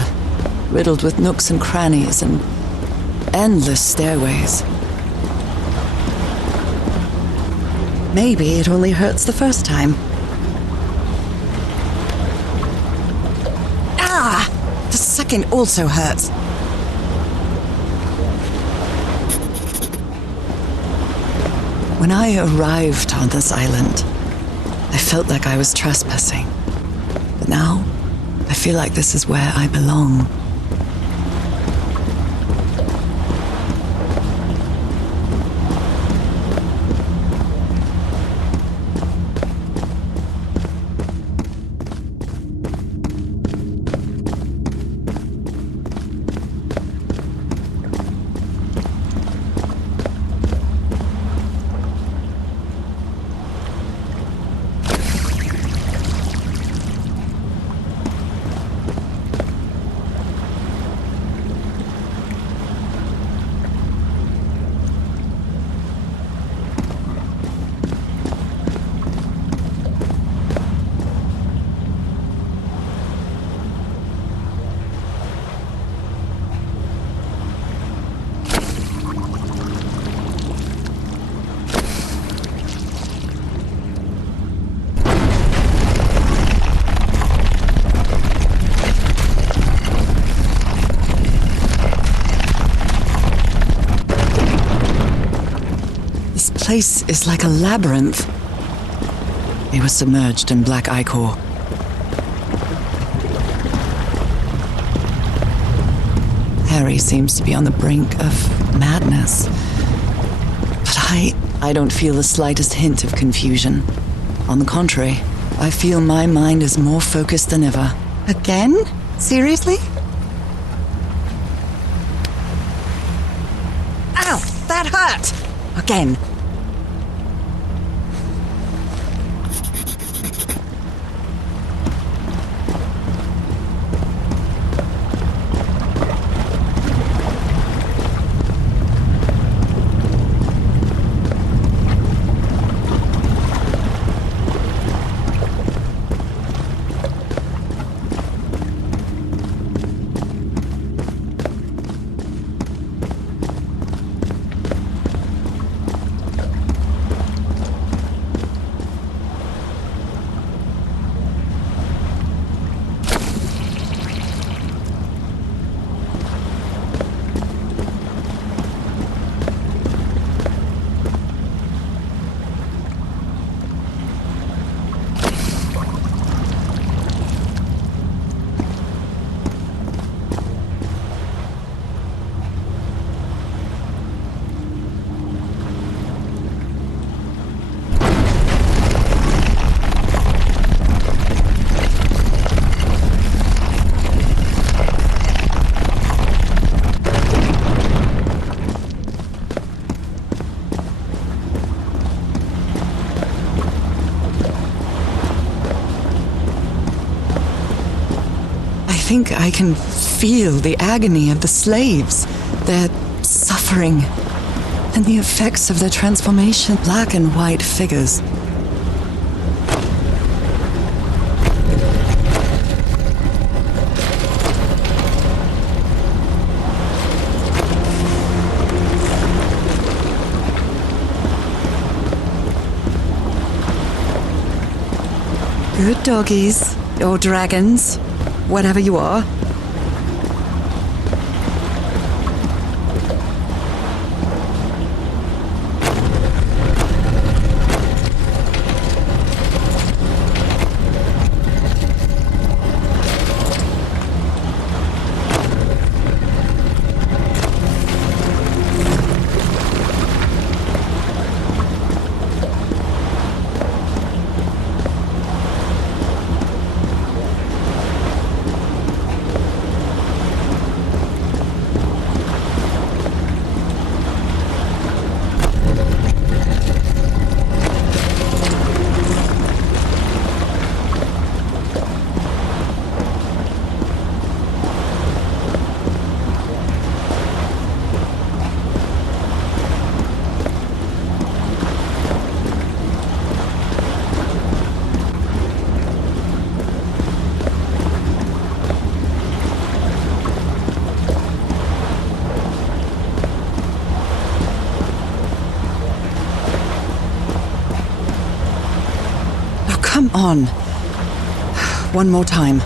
riddled with nooks and crannies and endless stairways. Maybe it only hurts the first time. Ah! The second also hurts. When I arrived on this island, I felt like I was trespassing. But now, I feel like this is where I belong. This place is like a labyrinth. It was submerged in black ichor. Harry seems to be on the brink of madness. But I don't feel the slightest hint of confusion. On the contrary, I feel my mind is more focused than ever. Again? Seriously? Ow! That hurt! Again. I think I can feel the agony of the slaves, their suffering, and the effects of their transformation. Black and white figures. Good doggies, or dragons, whatever you are. Come on. One more time.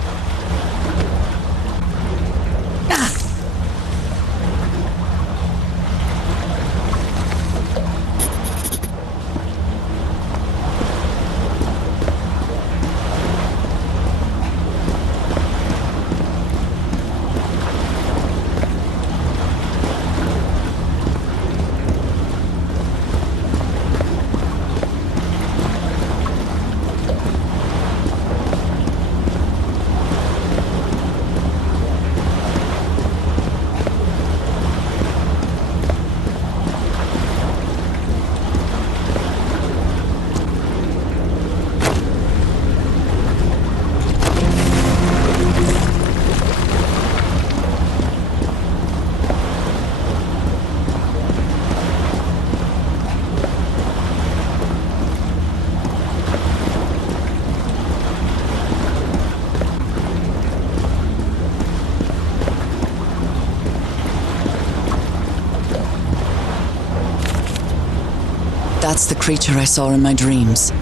That's the creature I saw in my dreams.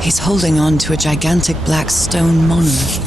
He's holding on to a gigantic black stone monolith.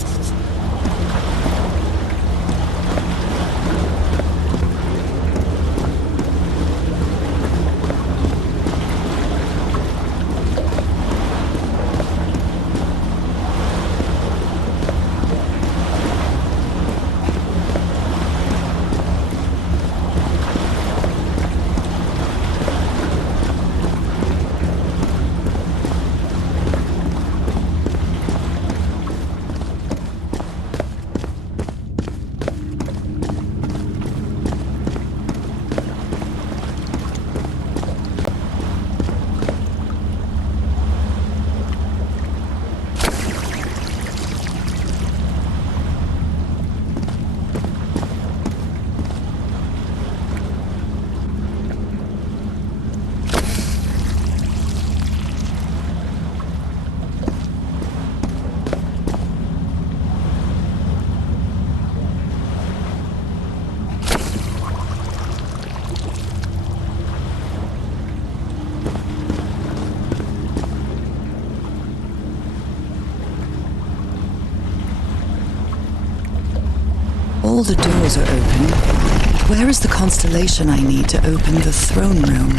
All the doors are open. Where is the constellation I need to open the throne room?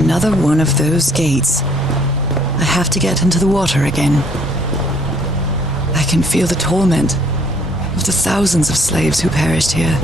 Another one of those gates. I have to get into the water again. I can feel the torment of the thousands of slaves who perished here.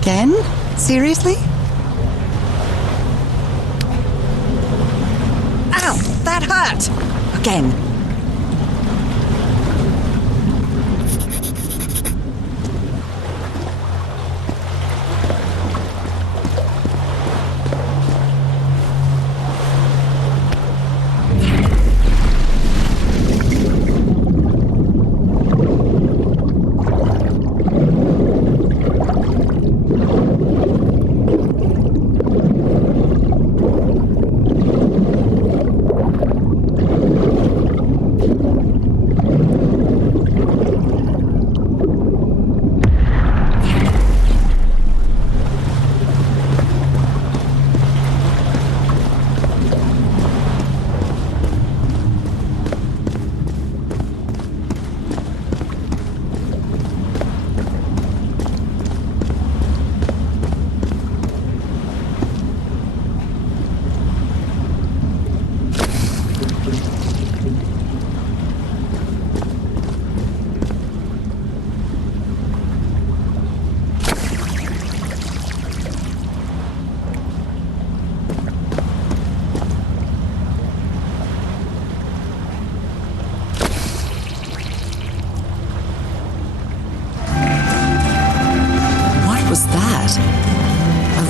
Again? Seriously? Ow! That hurt! Again.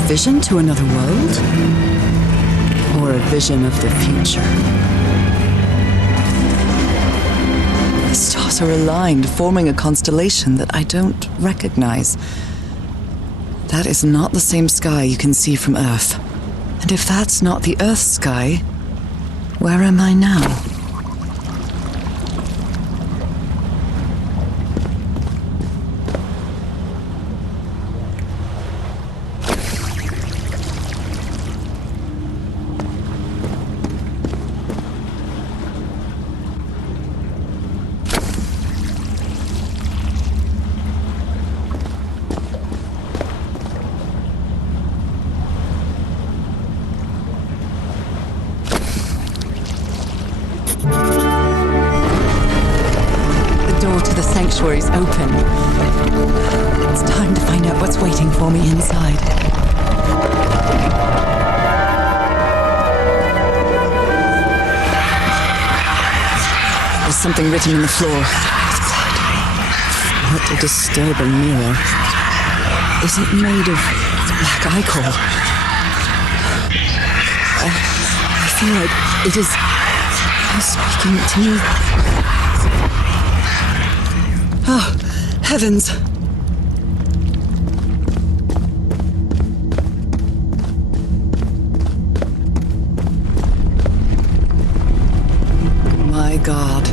vision to another world? Or a vision of the future? The stars are aligned, forming a constellation that I don't recognize. That is not the same sky you can see from Earth. And if that's not the Earth sky, where am I now? Sanctuary's open. It's time to find out what's waiting for me inside. There's something written in the floor. What a disturbing mirror. Is it made of black ichor? I feel like it is speaking to me. Oh, heavens! My God.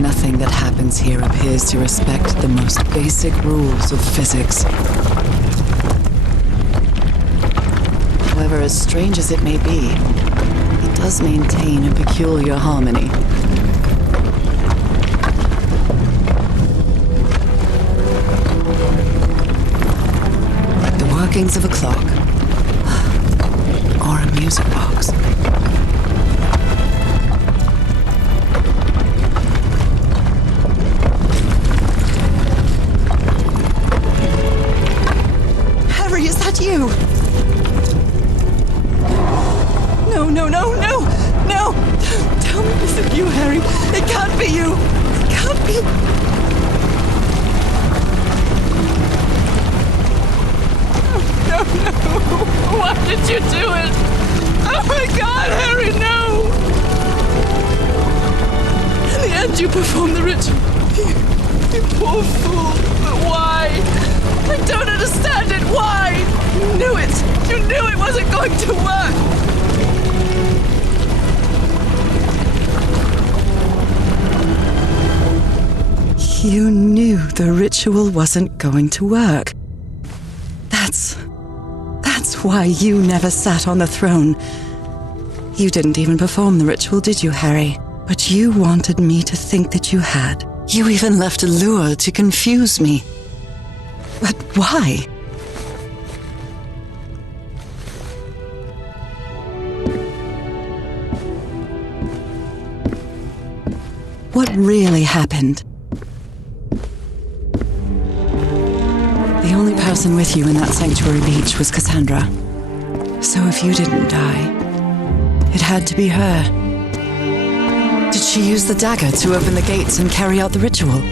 Nothing that happens here appears to respect the most basic rules of physics. However, as strange as it may be, it does maintain a peculiar harmony. Like the workings of a clock, or a music box. Harry, is that you? No! Tell me this is you, Harry. It can't be you. It can't be. No. Why did you do it? Oh my God, Harry, no! In the end, you performed the ritual. You poor fool. But why? I don't understand it. Why? You knew it. You knew it wasn't going to work. You knew the ritual wasn't going to work. That's why you never sat on the throne. You didn't even perform the ritual, did you, Harry? But you wanted me to think that you had. You even left a lure to confuse me. But why? What really happened? The only person with you in that sanctuary beach was Cassandra. So if you didn't die, it had to be her. Did she use the dagger to open the gates and carry out the ritual?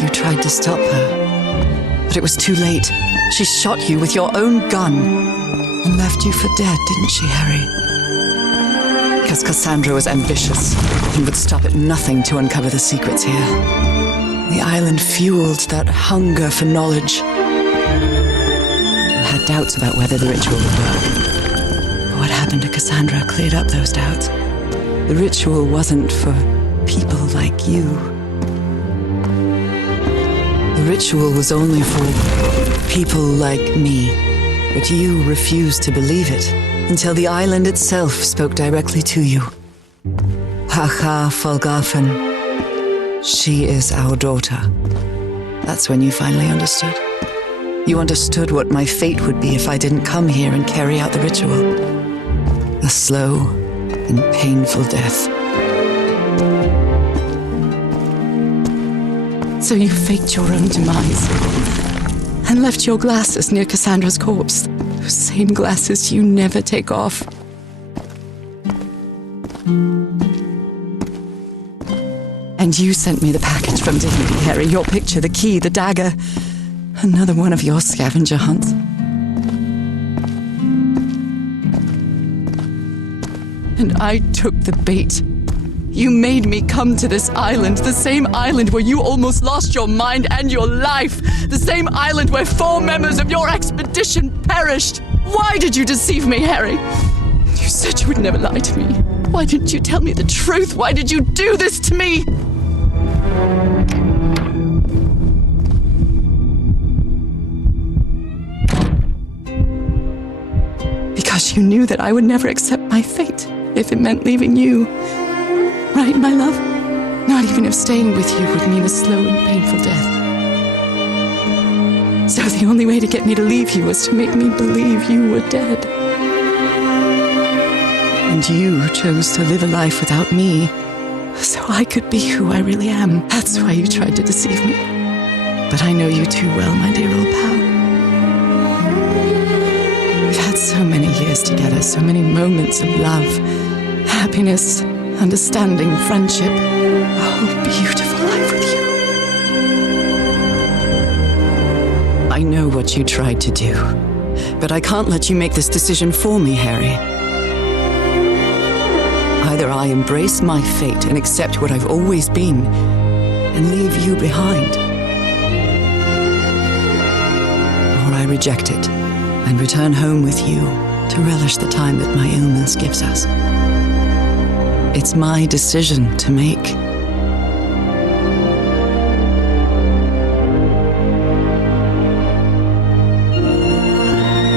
You tried to stop her, but it was too late. She shot you with your own gun and left you for dead, didn't she, Harry? Because Cassandra was ambitious and would stop at nothing to uncover the secrets here. The island fueled that hunger for knowledge. You had doubts about whether the ritual would work. But what happened to Cassandra cleared up those doubts. The ritual wasn't for people like you. The ritual was only for people like me. But you refused to believe it until the island itself spoke directly to you. Haha Folgafen. She is our daughter. That's when you finally understood. You understood what my fate would be if I didn't come here and carry out the ritual. A slow and painful death. So you faked your own demise and left your glasses near Cassandra's corpse. Those same glasses you never take off. And you sent me the package from Tahiti, Harry. Your picture, the key, the dagger. Another one of your scavenger hunts. And I took the bait. You made me come to this island, the same island where you almost lost your mind and your life. The same island where 4 members of your expedition perished. Why did you deceive me, Harry? You said you would never lie to me. Why didn't you tell me the truth? Why did you do this to me? Because you knew that I would never accept my fate if it meant leaving you. Right, my love? Not even if staying with you would mean a slow and painful death. So the only way to get me to leave you was to make me believe you were dead. And you chose to live a life without me, so I could be who I really am. That's why you tried to deceive me. But I know you too well, my dear old pal. We've had so many years together, so many moments of love, happiness, understanding, friendship, a whole beautiful life with you. I know what you tried to do, but I can't let you make this decision for me, Harry. Either I embrace my fate and accept what I've always been and leave you behind, or I reject it and return home with you to relish the time that my illness gives us. It's my decision to make.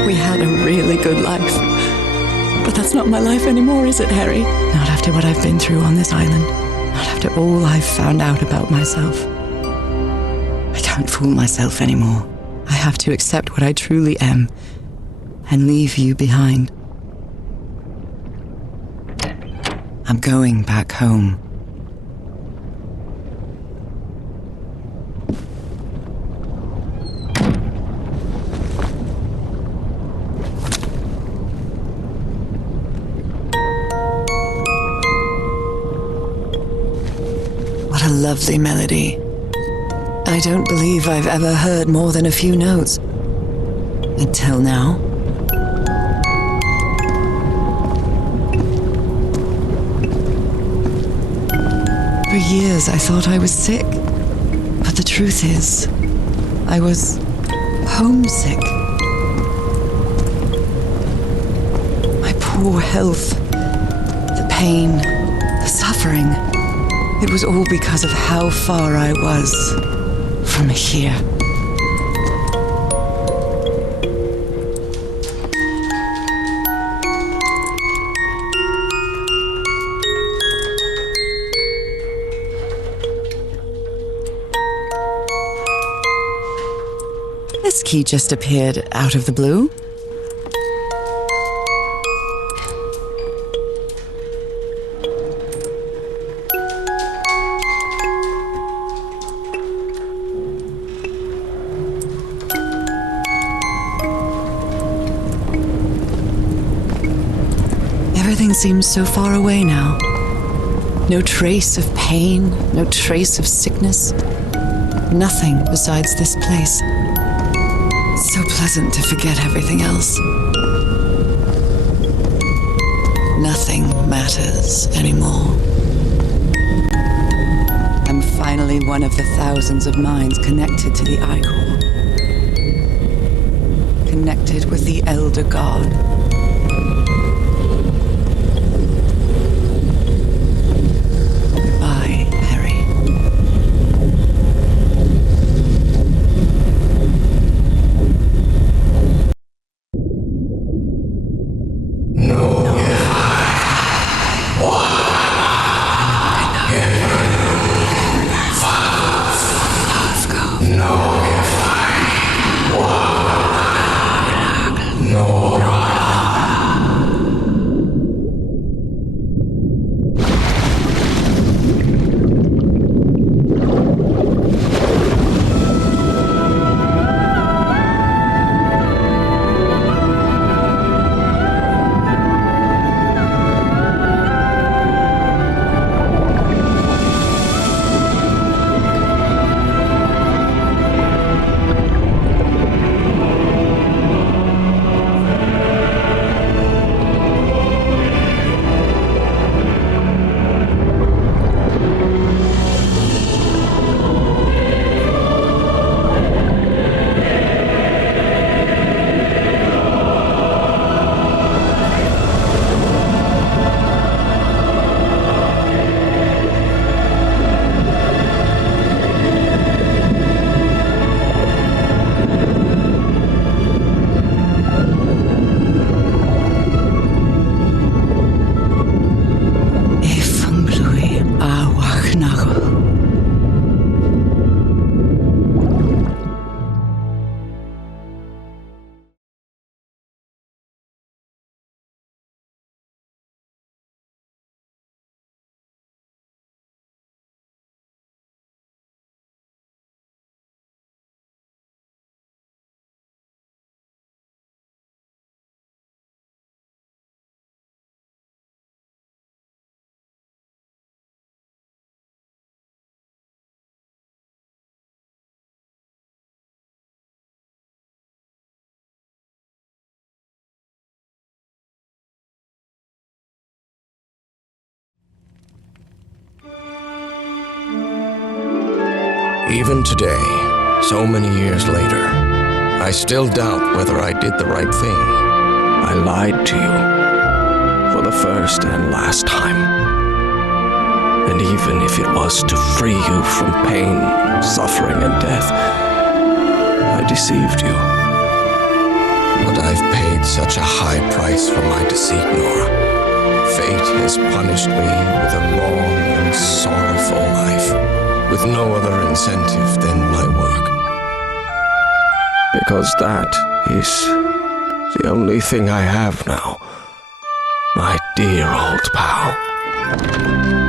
We had a really good life. But that's not my life anymore, is it, Harry? Not after what I've been through on this island. Not after all I've found out about myself. I can't fool myself anymore. I have to accept what I truly am and leave you behind. I'm going back home. What a lovely melody. I don't believe I've ever heard more than a few notes. Until now. For years I thought I was sick. But the truth is, I was homesick. My poor health, the pain, the suffering. It was all because of how far I was from here. This key just appeared out of the blue. Everything seems so far away now. No trace of pain, no trace of sickness. Nothing besides this place. It's so pleasant to forget everything else. Nothing matters anymore. I'm finally one of the thousands of minds connected to the Icor. Connected with the Elder God. Norah. even today, so many years later, I still doubt whether I did the right thing. I lied to you for the first and last time. And even if it was to free you from pain, suffering, and death, I deceived you. But I've paid such a high price for my deceit, Norah. Fate has punished me with a long and sorrowful life, with no other incentive than my work. Because that is the only thing I have now, my dear old pal.